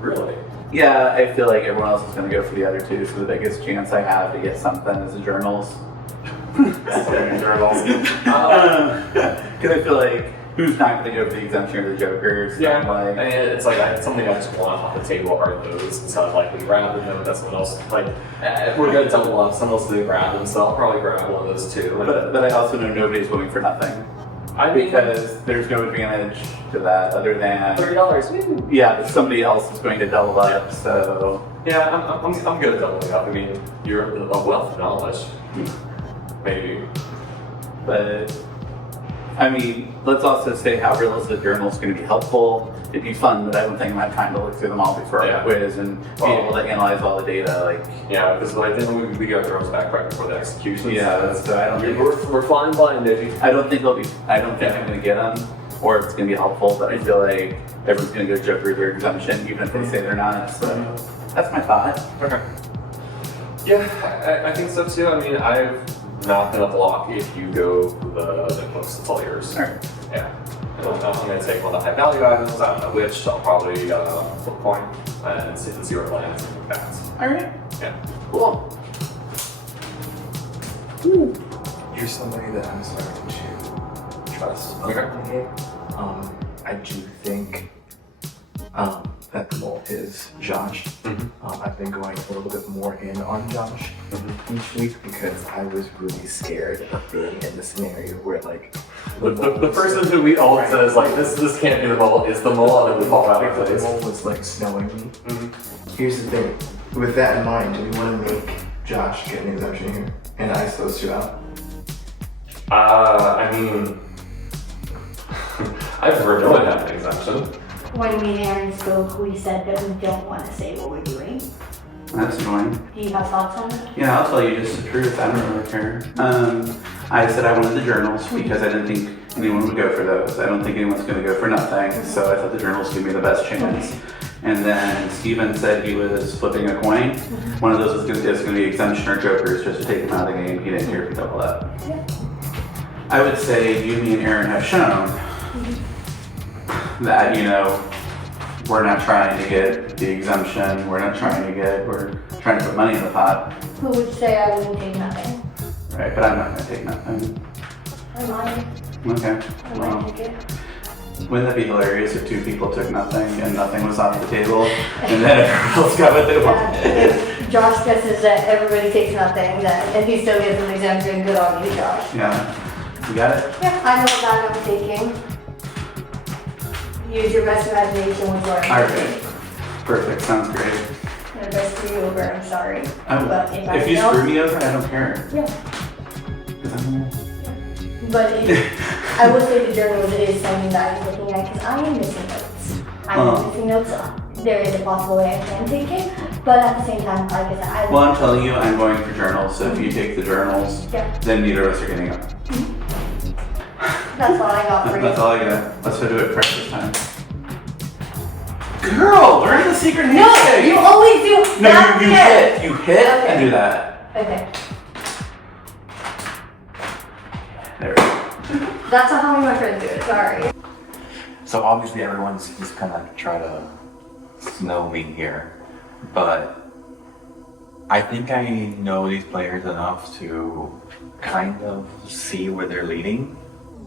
Really? Yeah, I feel like everyone else is going to go for the other 2, so the biggest chance I have to get something is the journals. Journals. Because I feel like who's not going to go for the exemption or the jokers? Yeah, like, and it's like something I just want off the table are those instead of like we grab them and that's someone else. Like if we're gonna double up, someone else did grab them, so I'll probably grab one of those too. But I also know nobody's voting for nothing. Because there's no advantage to that other than $30. Yeah, somebody else is going to double up. So yeah, I'm good at doubling up. I mean, you're a wealth of knowledge, maybe. But I mean, let's also say how real is the journal is going to be helpful. It'd be fun, but I don't think I'm have time to look through them all before our quiz and be able to analyze all the data. Like because like then we got girls back right before the execution. Yeah, so I don't think we're flying blind, Digi. I don't think I'm going to get them, or it's going to be helpful. But I feel like everyone's going to go joker their exemption, even if they say they're not. So that's my thought. Okay. Yeah, I think so too. I mean, I'm not gonna block if you go for the close. It's all yours. Alright. Yeah. I'm gonna take one of the high value items. I don't know which. I'll probably flip a coin and see where it lands and bounce. Alright. Yeah. Cool. You're somebody that I'm starting to trust. Okay. I do think that the mole is Josh. I've been going a little bit more in on Josh each week because I was really scared of being in the scenario where like The person who we all says like this can't be the mole is the mole, and then we fall out of the place. mole was like snowing me. Here's the thing. With that in mind, do we want to make Josh get an exemption here and ice those two out? I mean, I prefer no one have an exemption. When me and Aaron spoke, we said that we don't want to say what we're doing. That's annoying. Do you have thoughts on that? Yeah, I'll tell you just the truth. I don't really care. I said I wanted the journals because I didn't think anyone would go for those. I don't think anyone's going to go for nothing, so I thought the journals give me the best chance. And then Steven said he was flipping a coin. One of those is going to be exemption or jokers just to take him out of the game. He didn't care if he doubled up. Yeah. I would say you, me, and Aaron have shown that, we're not trying to get the exemption. We're trying to put money in the pot. Who would say I wouldn't take nothing? Right, but I'm not going to take nothing. I might. Okay. I Well, might take it. wouldn't that be hilarious if two people took nothing and nothing was off the table and then everyone else got what they wanted? If Josh guesses that everybody takes nothing, and he still gets an exemption, good on you, Josh. Yeah. You got it? Yeah, I know what bag I'm taking. Use your best imagination with what I'm taking. Alright. Perfect. Sounds great. And if I screw you over, I'm sorry. But If you screw me over, I don't care. Yeah. 'Cause I'm But I would say the journals is something that I'm looking at because I am missing notes. I'm missing notes. There is a possible way I can take it, but at the same time, like I said, Well, I'm telling you, I'm going for journals. So if you take the journals, then neither of us are getting up. That's all I got for you. That's all I got. Let's do it fresh this time. Girl, learn the secret No, handshake. you always do. No, that you bit. hit. You hit and do that. Okay. There we go. That's not how my friends do it. Sorry. So obviously everyone's just kind of try to snow me here, but I think I know these players enough to kind of see where they're leading,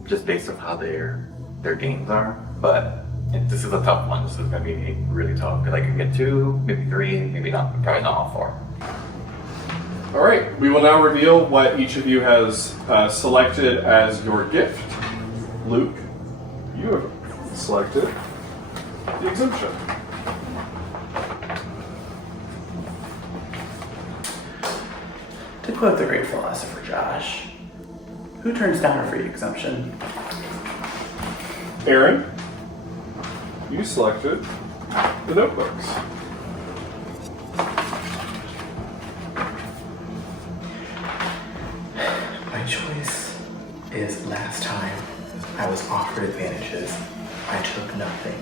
just based on how their games are. But this is a tough one. This is gonna be really tough because I can get 2, maybe 3, maybe not, probably not all 4. All right, we will now reveal what each of you has selected as your gift. Luke, you have selected the exemption. To quote the great philosopher Josh, who turns down a free exemption? Aaron, you selected the notebooks. My choice is last time I was offered advantages, I took nothing.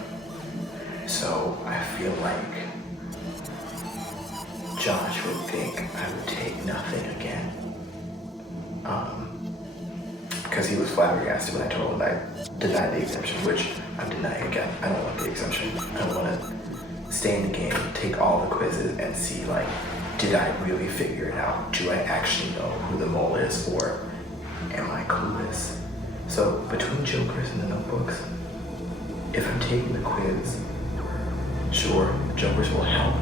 So I feel like Josh would think I would take nothing again. Because he was flabbergasted when I told him I denied the exemption, which I'm denying again. I don't want the exemption. I want to stay in the game, take all the quizzes, and see, like, did I really figure it out? Do I actually know who the mole is, or am I clueless? So between Jokers and the notebooks, if I'm taking the quiz, sure, Jokers will help,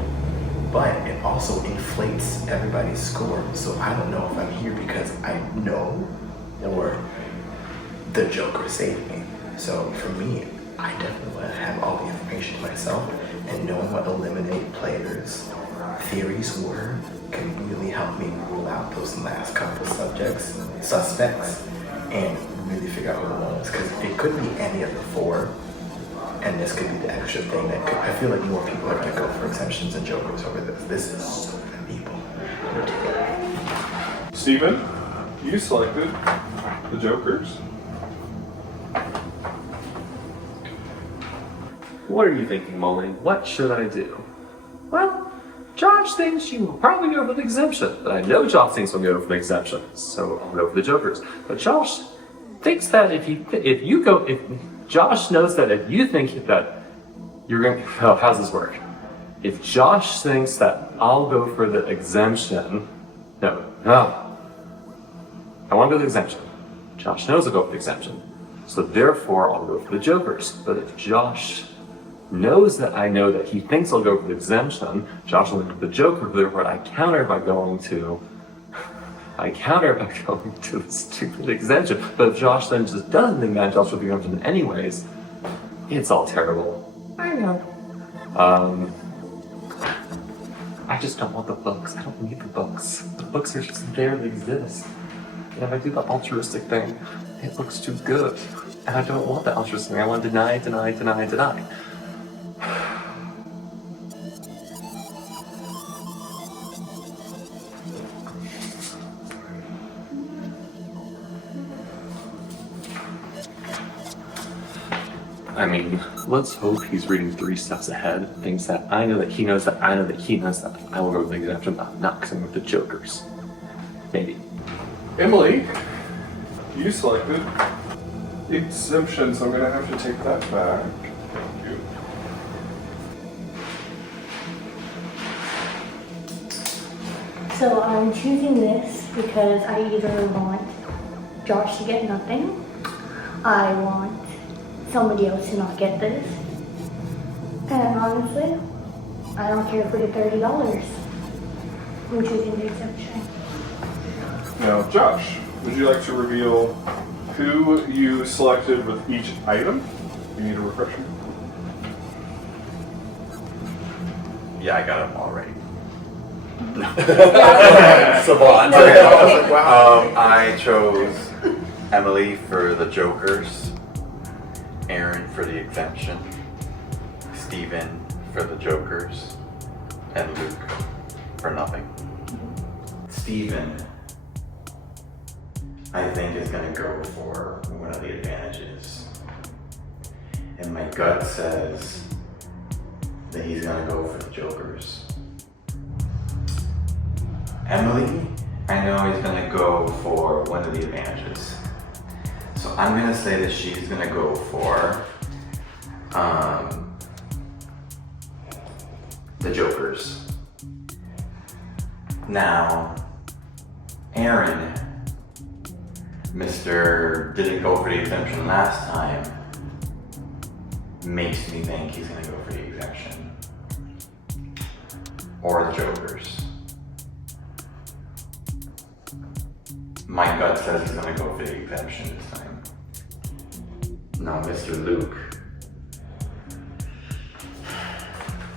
but it also inflates everybody's score. So I don't know if I'm here because I know or the Joker saved me. So for me, I definitely want to have all the information to myself, and knowing what eliminate players' theories were can really help me rule out those last couple suspects, and really figure out who the one is. Because it could be any of the 4, and this could be the extra thing that could, I feel like more people are going to go for exemptions and Jokers over this. This is so many people. Steven, you selected the Jokers. What are you thinking, Molly? What should I do? Well, Josh thinks you will probably go for the exemption, but I know Josh thinks we'll go for the exemption, so I'll go for the Jokers. But Josh thinks that if Josh knows that if you think that you're going to, oh, how's this work? If Josh thinks that I'll go for the exemption, no, I want to go for the exemption. Josh knows I'll go for the exemption, so therefore I'll go for the Jokers. But if Josh knows that I know that he thinks I'll go for the exemption. Josh will look at the Joker, therefore I counter by going to the stupid exemption. But if Josh then just doesn't think that Josh will be exemption anyways, it's all terrible. I know. I just don't want the books. I don't need the books. The books are just there to exist. And if I do the altruistic thing, it looks too good. And I don't want the altruistic thing. I want to deny. I mean, let's hope he's reading 3 steps ahead. Things that I know that he knows that I know that he knows that I will go with the exemption, but not because I'm with the Jokers. Maybe. Emily, you selected exemption, so I'm going to have to take that back. Thank you. So I'm choosing this because I either want Josh to get nothing, I want somebody else to not get this, and honestly, I don't care if we get $30. I'm choosing the exemption. Now, Josh, would you like to reveal who you selected with each item? You need a refresher? Yeah, I got them already. Savant. I chose Emily for the Jokers, Aaron for the exemption, Steven for the Jokers, and Luke for nothing. Steven, I think, is going to go for one of the advantages. And my gut says that he's going to go for the Jokers. Emily, I know he's going to go for one of the advantages. So I'm going to say that she's going to go for the Jokers. Now, Aaron, Mr. didn't go for the exemption last time, makes me think he's going to go for the exemption. Or the Jokers. My gut says he's going to go for the exemption this time. Now, Mr. Luke,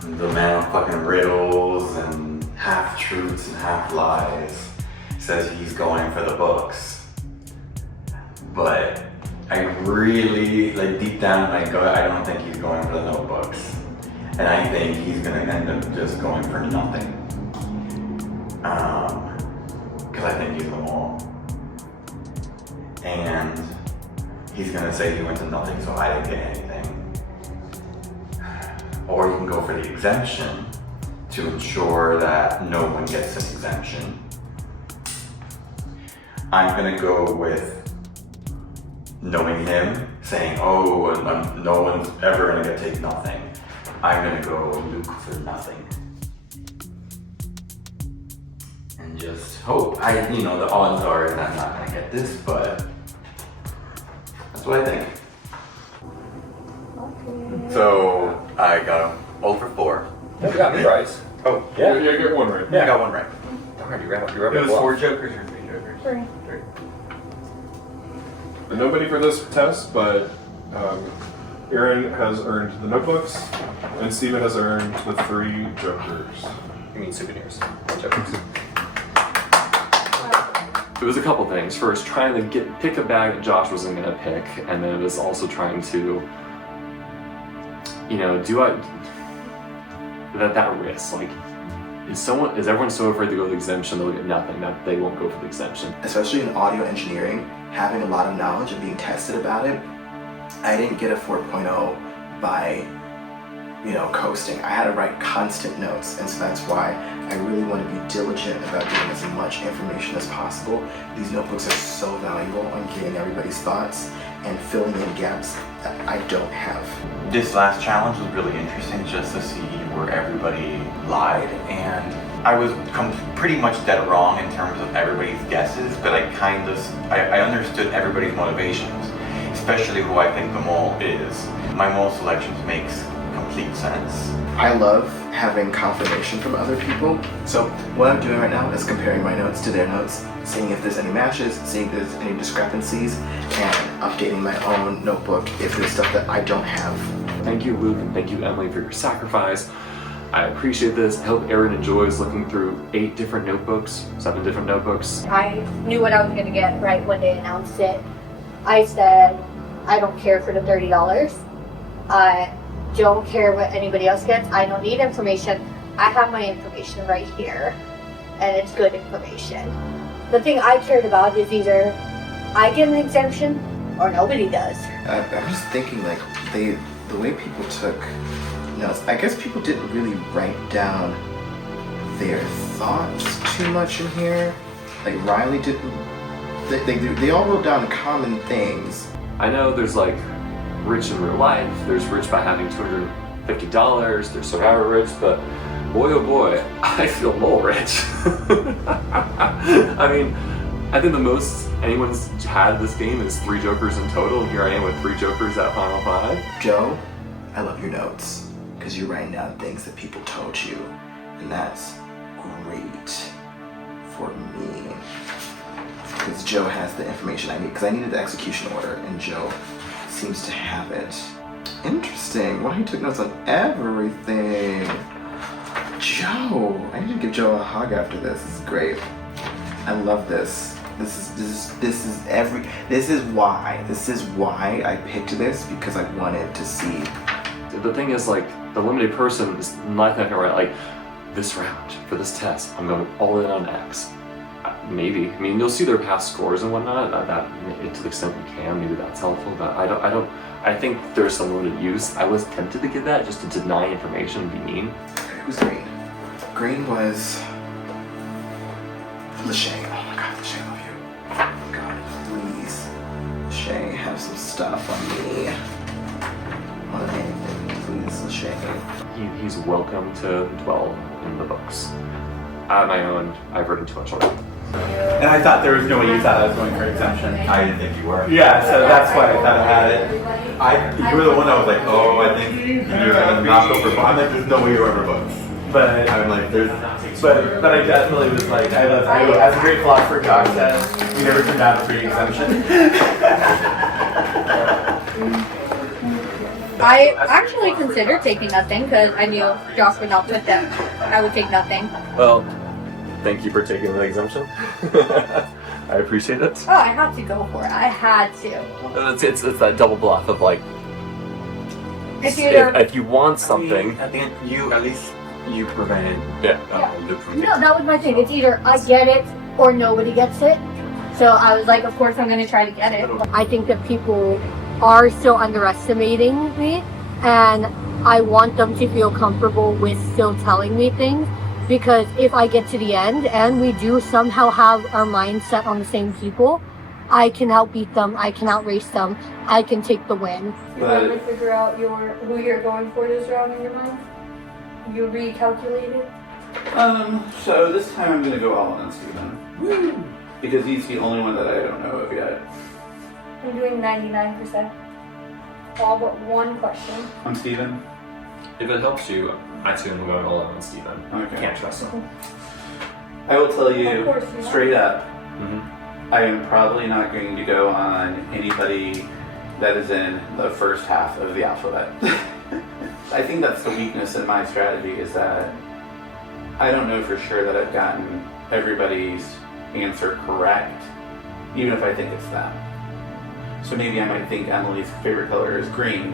the man of fucking riddles and half-truths and half-lies, says he's going for the books. But I really, like, deep down in my gut, I don't think he's going for the notebooks. And I think he's going to end up just going for nothing. Because I think he's the mole. And he's going to say he went to nothing, so I didn't get anything. Or you can go for the exemption to ensure that no one gets an exemption. I'm going to go with, knowing him, saying, oh, no one's ever going to take nothing. I'm going to go Luke for nothing. And just hope. The odds are that I'm not going to get this, but that's what I think. So I got him over 4. You got me right. Oh, Yeah, you get one right. I got one right. Alright, you're right. It was 4 Jokers or 3 Jokers? 3. And nobody for this test, but Aaron has earned the notebooks, and Steven has earned the 3 Jokers. You mean souvenirs, not Jokers. It was a couple things. First, trying to pick a bag that Josh wasn't going to pick, and then it was also trying to, that risk, like, is everyone so afraid to go to the exemption they'll get nothing that they won't go for the exemption? Especially in audio engineering, having a lot of knowledge and being tested about it, I didn't get a 4.0 by, coasting. I had to write constant notes, and so that's why I really want to be diligent about getting as much information as possible. These notebooks are so valuable on getting everybody's thoughts and filling in gaps that I don't have. This last challenge was really interesting just to see where everybody lied, and I was pretty much dead wrong in terms of everybody's guesses, but I understood everybody's motivations, especially who I think the mole is. My mole selections makes complete complete sense. I love having confirmation from other people. So what I'm doing right now is comparing my notes to their notes, seeing if there's any matches, seeing if there's any discrepancies, and updating my own notebook if there's stuff that I don't have. Thank you, Luke, and thank you, Emily, for your sacrifice. I appreciate this. I hope Aaron enjoys looking through 8 different notebooks, 7 different notebooks. I knew what I was going to get right when they announced it. I said, I don't care for the $30. I don't care what anybody else gets. I don't need information. I have my information right here, and it's good information. The thing I cared about is either I get an exemption or nobody does. I'm just thinking, like, the way people took notes, I guess people didn't really write down their thoughts too much in here. Like, Riley didn't, they all wrote down common things. I know there's like rich in real life, there's rich by having $250, there's survivor rich, but boy oh boy, I feel more rich. I mean, I think the most anyone's had this game is 3 jokers in total, and here I am with 3 jokers at Final 5. Joe, I love your notes, because you're writing down things that people told you, and that's great for me. Because Joe has the information I need, because I needed the execution order, and Joe seems to have it. Interesting. Well, he took notes on everything. Joe, I need to give Joe a hug after this. This is great. I love this. This is why I picked this, because I wanted to see. The thing is, like, the limited person is not gonna write like this round for this test. I'm going all in on X. Maybe. I mean, you'll see their past scores and whatnot. That to the extent you can, maybe that's helpful. But I think there's some limited use. I was tempted to give that just to deny information and be mean. It was green. Green was Lachey. Oh my God, Lachey, I love you. God, please, Lachey, have some stuff on me. On anything, please, Lachey. He's welcome to dwell in the books. On my own, I've written too much already. And I thought there was no way you thought I was going for exemption. I didn't think you were. Yeah, so that's why I thought I had it. You were the one that was like, oh, I think you're gonna not go for books. I'm like, there's no way you're going for books. But I'm like, there's. but I definitely was like, as a great philosopher Josh says, we never turned down a free exemption. I actually considered taking nothing because I knew Josh would not put them. I would take nothing. Well, thank you for taking the exemption. I appreciate it. Oh, I had to go for it. I had to. It's that double bluff of like, if you want something, At the end, at least you prevented Luke from No, that was my thing. It's either I get it or nobody gets it. So I was like, of course I'm going to try to get it. I think that people are still underestimating me, and I want them to feel comfortable with still telling me things, because if I get to the end and we do somehow have our minds set on the same people, I can outbeat them, I can outrace them, I can take the win. You want to figure out who you're going for this round in your mind? You recalculated? So this time I'm gonna go all in on Steven. Woo! Because he's the only one that I don't know of yet. I'm doing 99%. All but one question. I'm Steven. If it helps you, I too am going all in on Steven. Okay. Can't trust him. I will tell Of you course you straight up, Mm-hmm. I am probably not going to go on anybody that is in the first half of the alphabet. I think that's the weakness in my strategy, is that I don't know for sure that I've gotten everybody's answer correct, even if I think it's them. So maybe I might think Emily's favorite color is green,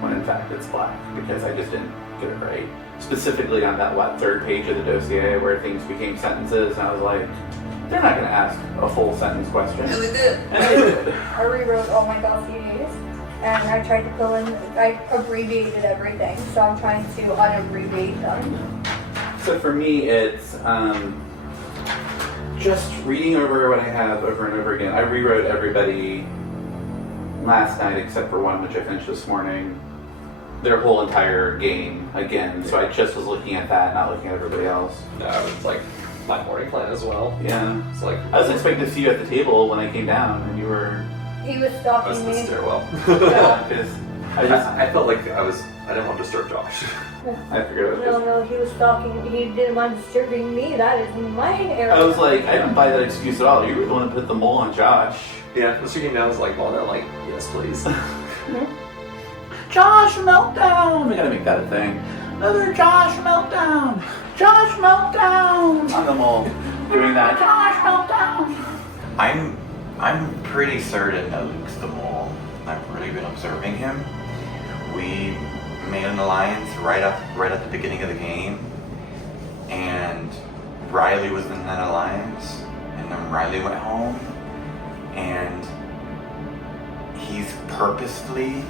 when in fact it's black, because I just didn't get it right. Specifically on that, 3rd page of the dossier where things became sentences, and I was like, they're not going to ask a full sentence question. And they did. I rewrote all my dossiers, and I tried to fill in, I abbreviated everything, so I'm trying to unabbreviate them. So for me, it's just reading over what I have over and over again. I rewrote everybody last night except for one, which I finished this morning. Their whole entire game again. So I just was looking at that, not looking at everybody else. That was like my morning plan as well. Yeah. It's like I was expecting to see you at the table when I came down, and you were. He was I was stalking in the me. stairwell. Yeah, because I felt like I was I didn't want to disturb Josh. I figured it was No, he was stalking. He didn't mind disturbing me. That is my area. I was like, I didn't buy that excuse at all. You were the one who put the mole on Josh. Yeah, the shooting down was like, well, they're like, yes, please. Josh meltdown! We gotta make that a thing. Another Josh meltdown! Josh meltdown! On the mole. Doing that. Josh meltdown! I'm pretty certain that Luke's the mole. I've really been observing him. We made an alliance right at the beginning of the game, and Riley was in that alliance, and then Riley went home, and he's purposefully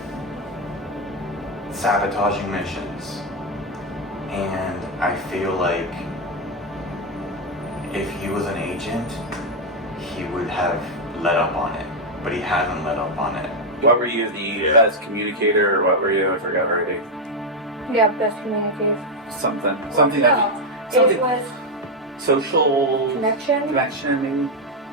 sabotaging missions. And I feel like if he was an agent, he would have let up on it, but he hasn't let up on it. What were you, the best communicator, or what were you? I forgot already. Yeah, best communicator. Something No, something it was social connection,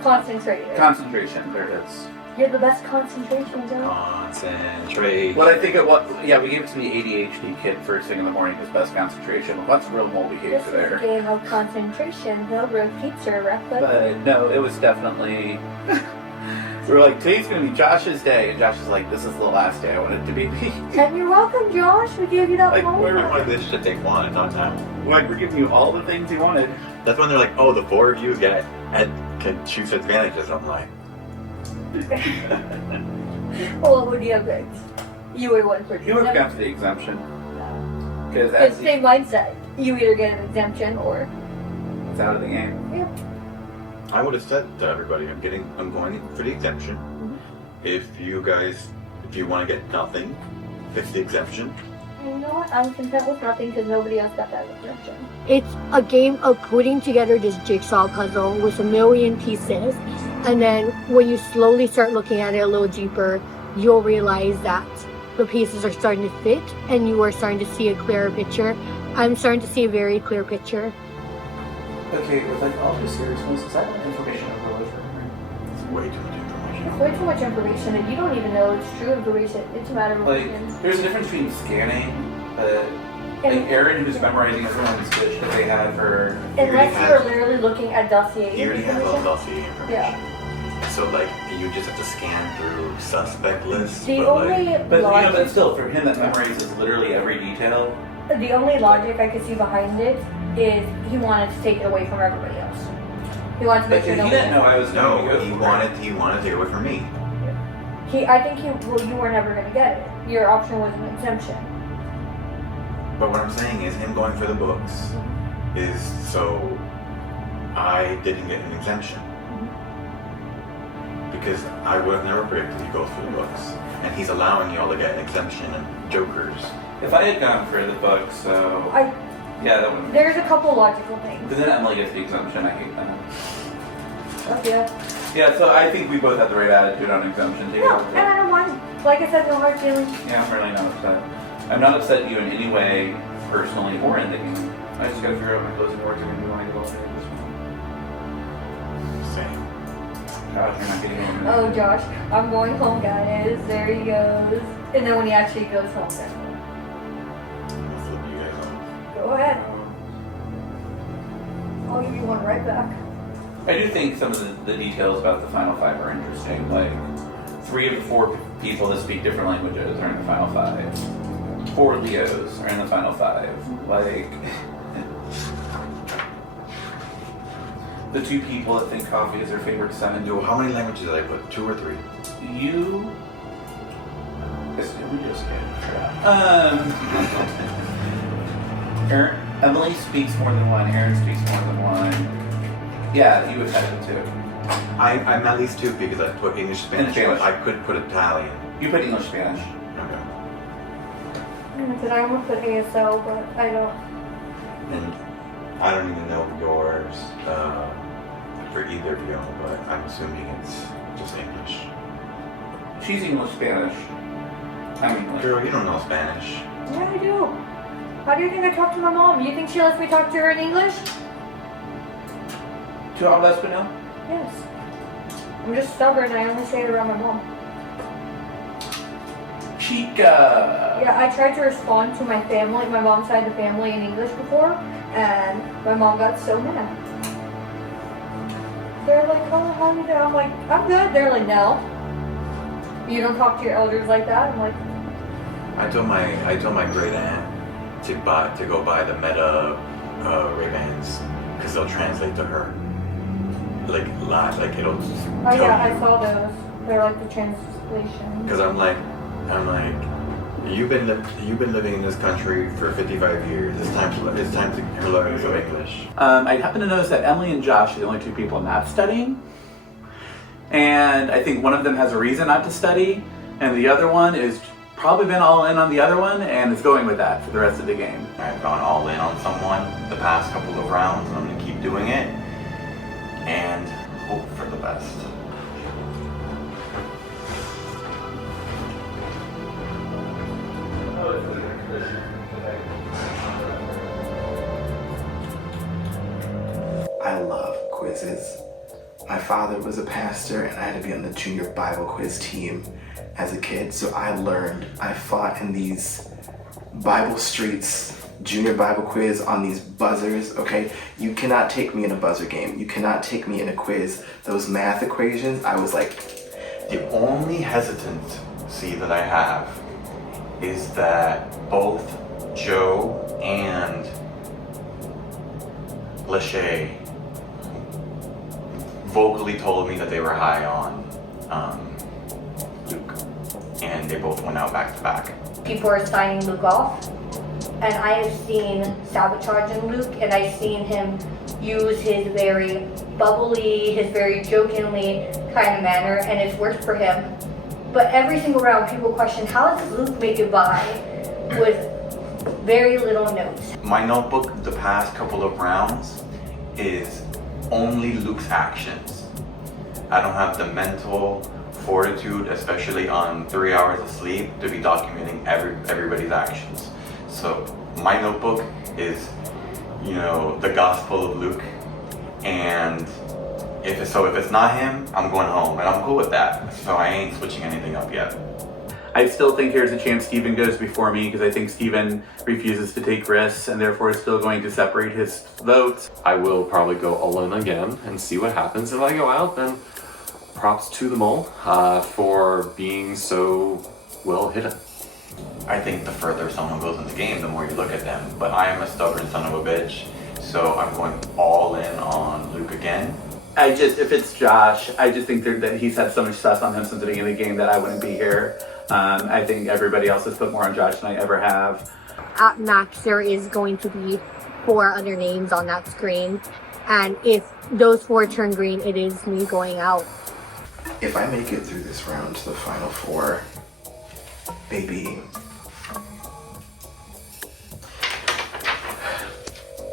concentrated. concentration. There it is. You're the best concentration, Joe. Concentrate. What I think it was, yeah, we gave it to the ADHD kid first thing in the morning because best concentration. Well, that's real mole behavior This is a there. game of concentration. No repeats or replica. But no, it was definitely. We were like, today's gonna be Josh's day, and Josh is like, this is the last day I want it to be me. And you're welcome, Josh. We gave you that Like, moment. Like this should take one, not time. Like, we're giving you all the things you wanted. That's when they're like, oh, the four of you can choose advantages. I'm like, Well, what would you have picked? You would have went for You would have gone for the exemption. Because It's the same mindset. You either get an exemption or it's out of the game. yeah. I would have said to everybody, I'm going for the exemption. If you want to get nothing, it's the exemption. You know what? I'm content with nothing because nobody else got that exemption. It's a game of putting together this jigsaw puzzle with a million pieces, and then when you slowly start looking at it a little deeper, you'll realize that the pieces are starting to fit and you are starting to see a clearer picture. I'm starting to see a very clear picture. Okay, with like all due seriousness, is that information overload for me? It's way too much information. It's way too much information and you don't even know it's true information. It's a matter of Like, opinion. there's a difference between scanning, like Aaron who's memorizing everyone's fish that they had for. Unless you're literally looking at dossier He already has all information. dossier information. Yeah. So like, you just have to scan through suspect lists. The but only like, But you know, logic, but still, for him that memorizes literally every detail. the only logic I could see behind it is he wanted to take it away from everybody else. He wanted to But make he sure didn't know nobody. I was going to go he for wanted to take it away from me. You were never going to get it. Your option was an exemption. But what I'm saying is, him going for the books is so I didn't get an exemption. Because I would have never predicted he goes for the books. And he's allowing y'all to get an exemption and jokers. If I had gone for the book, so. Yeah, that would. There's a couple logical things. But then Emily gets the exemption. I hate that. Yeah. Yeah, so I think we both have the right attitude on exemption. Take it No, over. and I don't mind. Like I said, no hard feelings. Yeah, I'm really not upset. I'm not upset at you in any way, personally or in the game. I just gotta figure out my closing words and maybe want to get all through this one. Same. Gosh, you're not getting over Oh, Josh, I'm going home, guys. There he goes. And then when he actually goes home, then I'll flip you guys off. go ahead. I'll give you one right back. I do think some of the details about the Final Five are interesting. Like, 3 of the 4 people that speak different languages are in the Final Five. 4 Leos are in the Final Five. Like, the 2 people that think coffee is their favorite scent. Yo, how many languages did I put? 2 or 3? You. We just Emily speaks more than one. Aaron speaks more than one. Yeah, you would have it too. I'm at least 2 because I put English, Spanish, Spanish. but I could put Italian. You put English, Spanish. Okay. Because I almost put ASL, but I don't. And I don't even know yours for either of you, but I'm assuming it's just English. She's English, Spanish. I'm English. Girl, you don't know Spanish. Yeah, I do. How do you think I talk to my mom? You think she lets me talk to her in English? Tu hablas español? Yes. I'm just stubborn. I only say it around my mom. She chica. Yeah, I tried to respond to my family, my mom's side of the family in English before, and my mom got so mad. They're like, oh, how are you doing? I'm like, I'm good. They're like, no. You don't talk to your elders like that. I'm like, I told my great aunt to go buy the Meta Ray-Bans because they'll translate to her. Like it'll. oh yeah, I saw those. They're like the translation. Because I'm like, you've been living in this country for 55 years. It's time to learn some English. I happen to notice that Emily and Josh are the only two people not studying. And I think one of them has a reason not to study, and the other one is probably been all in on the other one and is going with that for the rest of the game. I've gone all in on someone the past couple of rounds, and I'm going to keep doing it and hope for the best. I love quizzes. My father was a pastor and I had to be on the junior Bible quiz team as a kid, so I fought in these Bible streets, junior Bible quiz on these buzzers, okay? You cannot take me in a buzzer game. You cannot take me in a quiz. Those math equations, I was like... The only hesitancy that I have is that both Joe and Lachey vocally told me that they were high on Luke, and they both went out back to back. People are signing Luke off, and I have seen sabotage in Luke, and I've seen him use his very bubbly, his very jokingly kind of manner, and it's worked for him. But every single round, people question, how does Luke make it by with very little notes? My notebook the past couple of rounds is only Luke's actions. I don't have the mental fortitude, especially on 3 hours of sleep, to be documenting everybody's actions. So my notebook is, the gospel of Luke, and if it's not him, I'm going home, and I'm cool with that. So I ain't switching anything up yet. I still think there's a chance Steven goes before me because I think Steven refuses to take risks and therefore is still going to separate his votes. I will probably go all in again and see what happens. If I go out, then props to the mole for being so well hidden. I think the further someone goes in the game, the more you look at them. But I am a stubborn son of a bitch, so I'm going all in on Luke again. If it's Josh, I just think that he's had so much stress on him since the beginning of the game that I wouldn't be here. I think everybody else has put more on Josh than I ever have. At max, there is going to be 4 other names on that screen, and if those 4 turn green, it is me going out. If I make it through this round to the final 4, baby,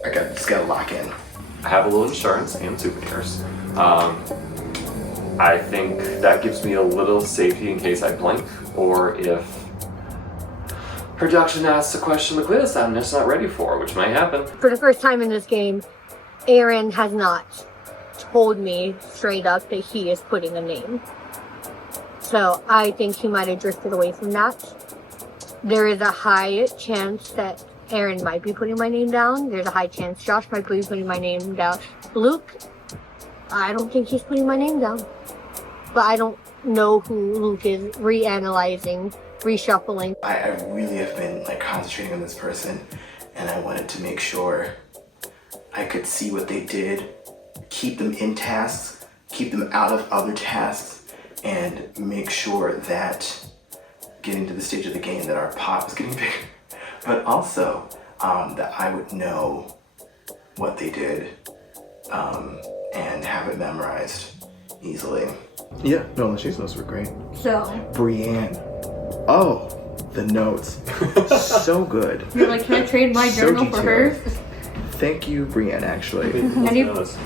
I just gotta lock in. I have a little insurance and souvenirs. I think that gives me a little safety in case I blink, or if production asks a question the quiz I'm just not ready for, which might happen. For the first time in this game, Aaron has not told me straight up that he is putting a name. So I think he might have drifted away from that. There is a high chance that Aaron might be putting my name down. There's a high chance Josh might be putting my name down. Luke, I don't think he's putting my name down. But I don't know who Luke is reanalyzing, reshuffling. I really have been concentrating on this person, and I wanted to make sure I could see what they did, keep them in tasks, keep them out of other tasks, and make sure that getting to the stage of the game that our pot was getting bigger, but also that I would know what they did and have it memorized easily. Yeah, no, Lachey's notes were great. So Brienne. Oh, the notes. So good. you're like, can I trade my journal for hers? Thank you, Brienne, actually.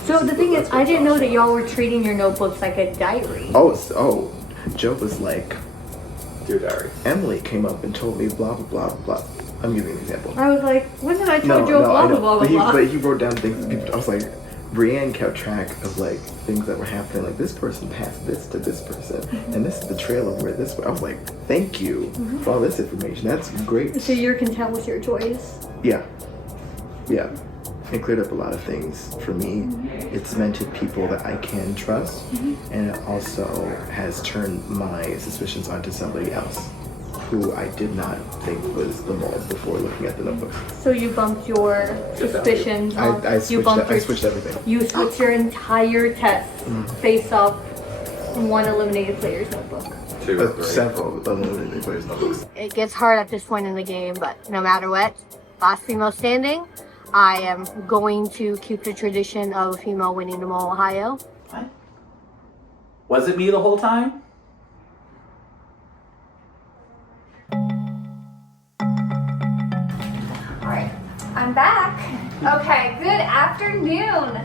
So the thing is, I didn't know that y'all were treating your notebooks like a diary. Oh, Joe was like, Dear diary. Emily came up and told me blah, blah, blah, blah. I'm giving an example. I was like, when did I tell Joe blah, blah, blah, blah, blah? But he wrote down things. I was like, Brienne kept track of like things that were happening. Like this person passed this to this person, and this is the trail of where this. I was like, thank you for all this information. That's great. So you're content with your choice? Yeah. It cleared up a lot of things for me. It cemented people that I can trust, and it also has turned my suspicions onto somebody else who I did not think was the mole before looking at the notebook. So you bumped your suspicions. I switched everything. You switched your entire test based off one eliminated player's notebook. Several eliminated players' notebooks. It gets hard at this point in the game, but no matter what, last female standing, I am going to keep the tradition of a female winning the Mole Ohio. What? Was it me the whole time? Alright, I'm back. Okay, good afternoon.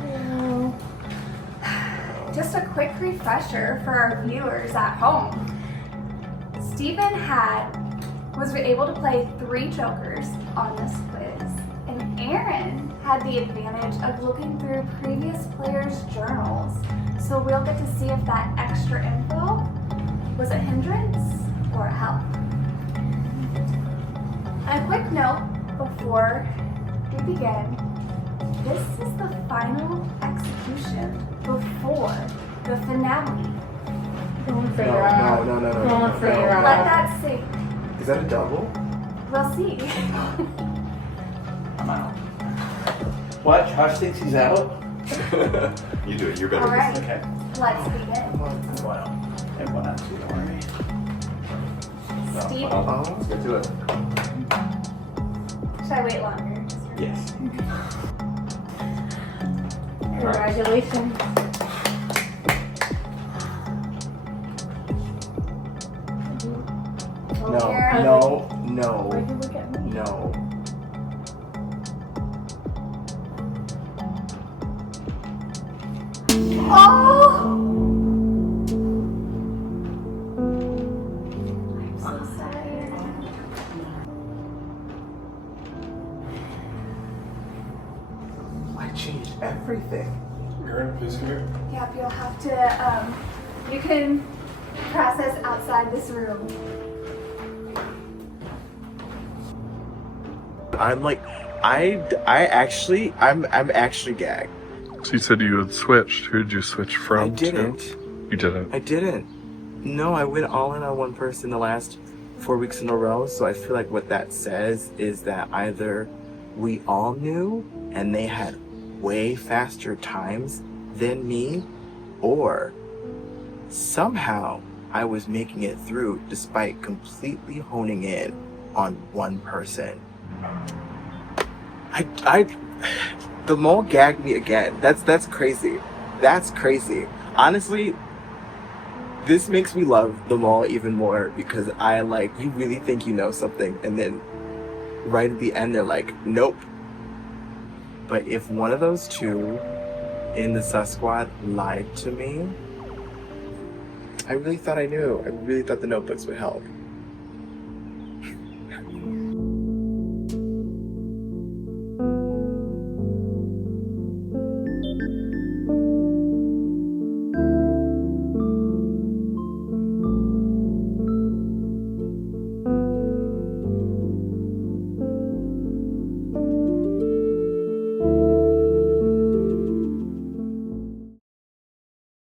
Just a quick refresher for our viewers at home. Stephen was able to play 3 jokers on this quiz, and Aaron had the advantage of looking through previous players' journals. So we'll get to see if that extra info was a hindrance or a help. And a quick note before we begin, this is the final execution before the finale. Don't say No. Don't say that. Let that sink. Is that a double? We'll see. I'm out. What? Josh thinks he's out? You do it. You're better. All right, Okay. let's begin. Everyone else, don't worry. Steve, Let's get to it. should I wait longer? Yes. Congratulations. No. Why'd you look at me? No. Oh! I'm so sorry. I changed everything. Aaron, please come here. Yep, you'll have to, you can process outside this room. I'm like, I'm actually gagged. So you said you had switched. Who did you switch from? I didn't. To? You didn't. I didn't. No, I went all in on one person the last 4 weeks in a row. So I feel like what that says is that either we all knew and they had way faster times than me, or somehow I was making it through despite completely honing in on one person. The mole gagged me again. That's crazy. That's crazy. Honestly, this makes me love the mole even more because you really think you know something, and then right at the end they're like, nope. But if one of those two in the sus squad lied to me, I really thought I knew. I really thought the notebooks would help.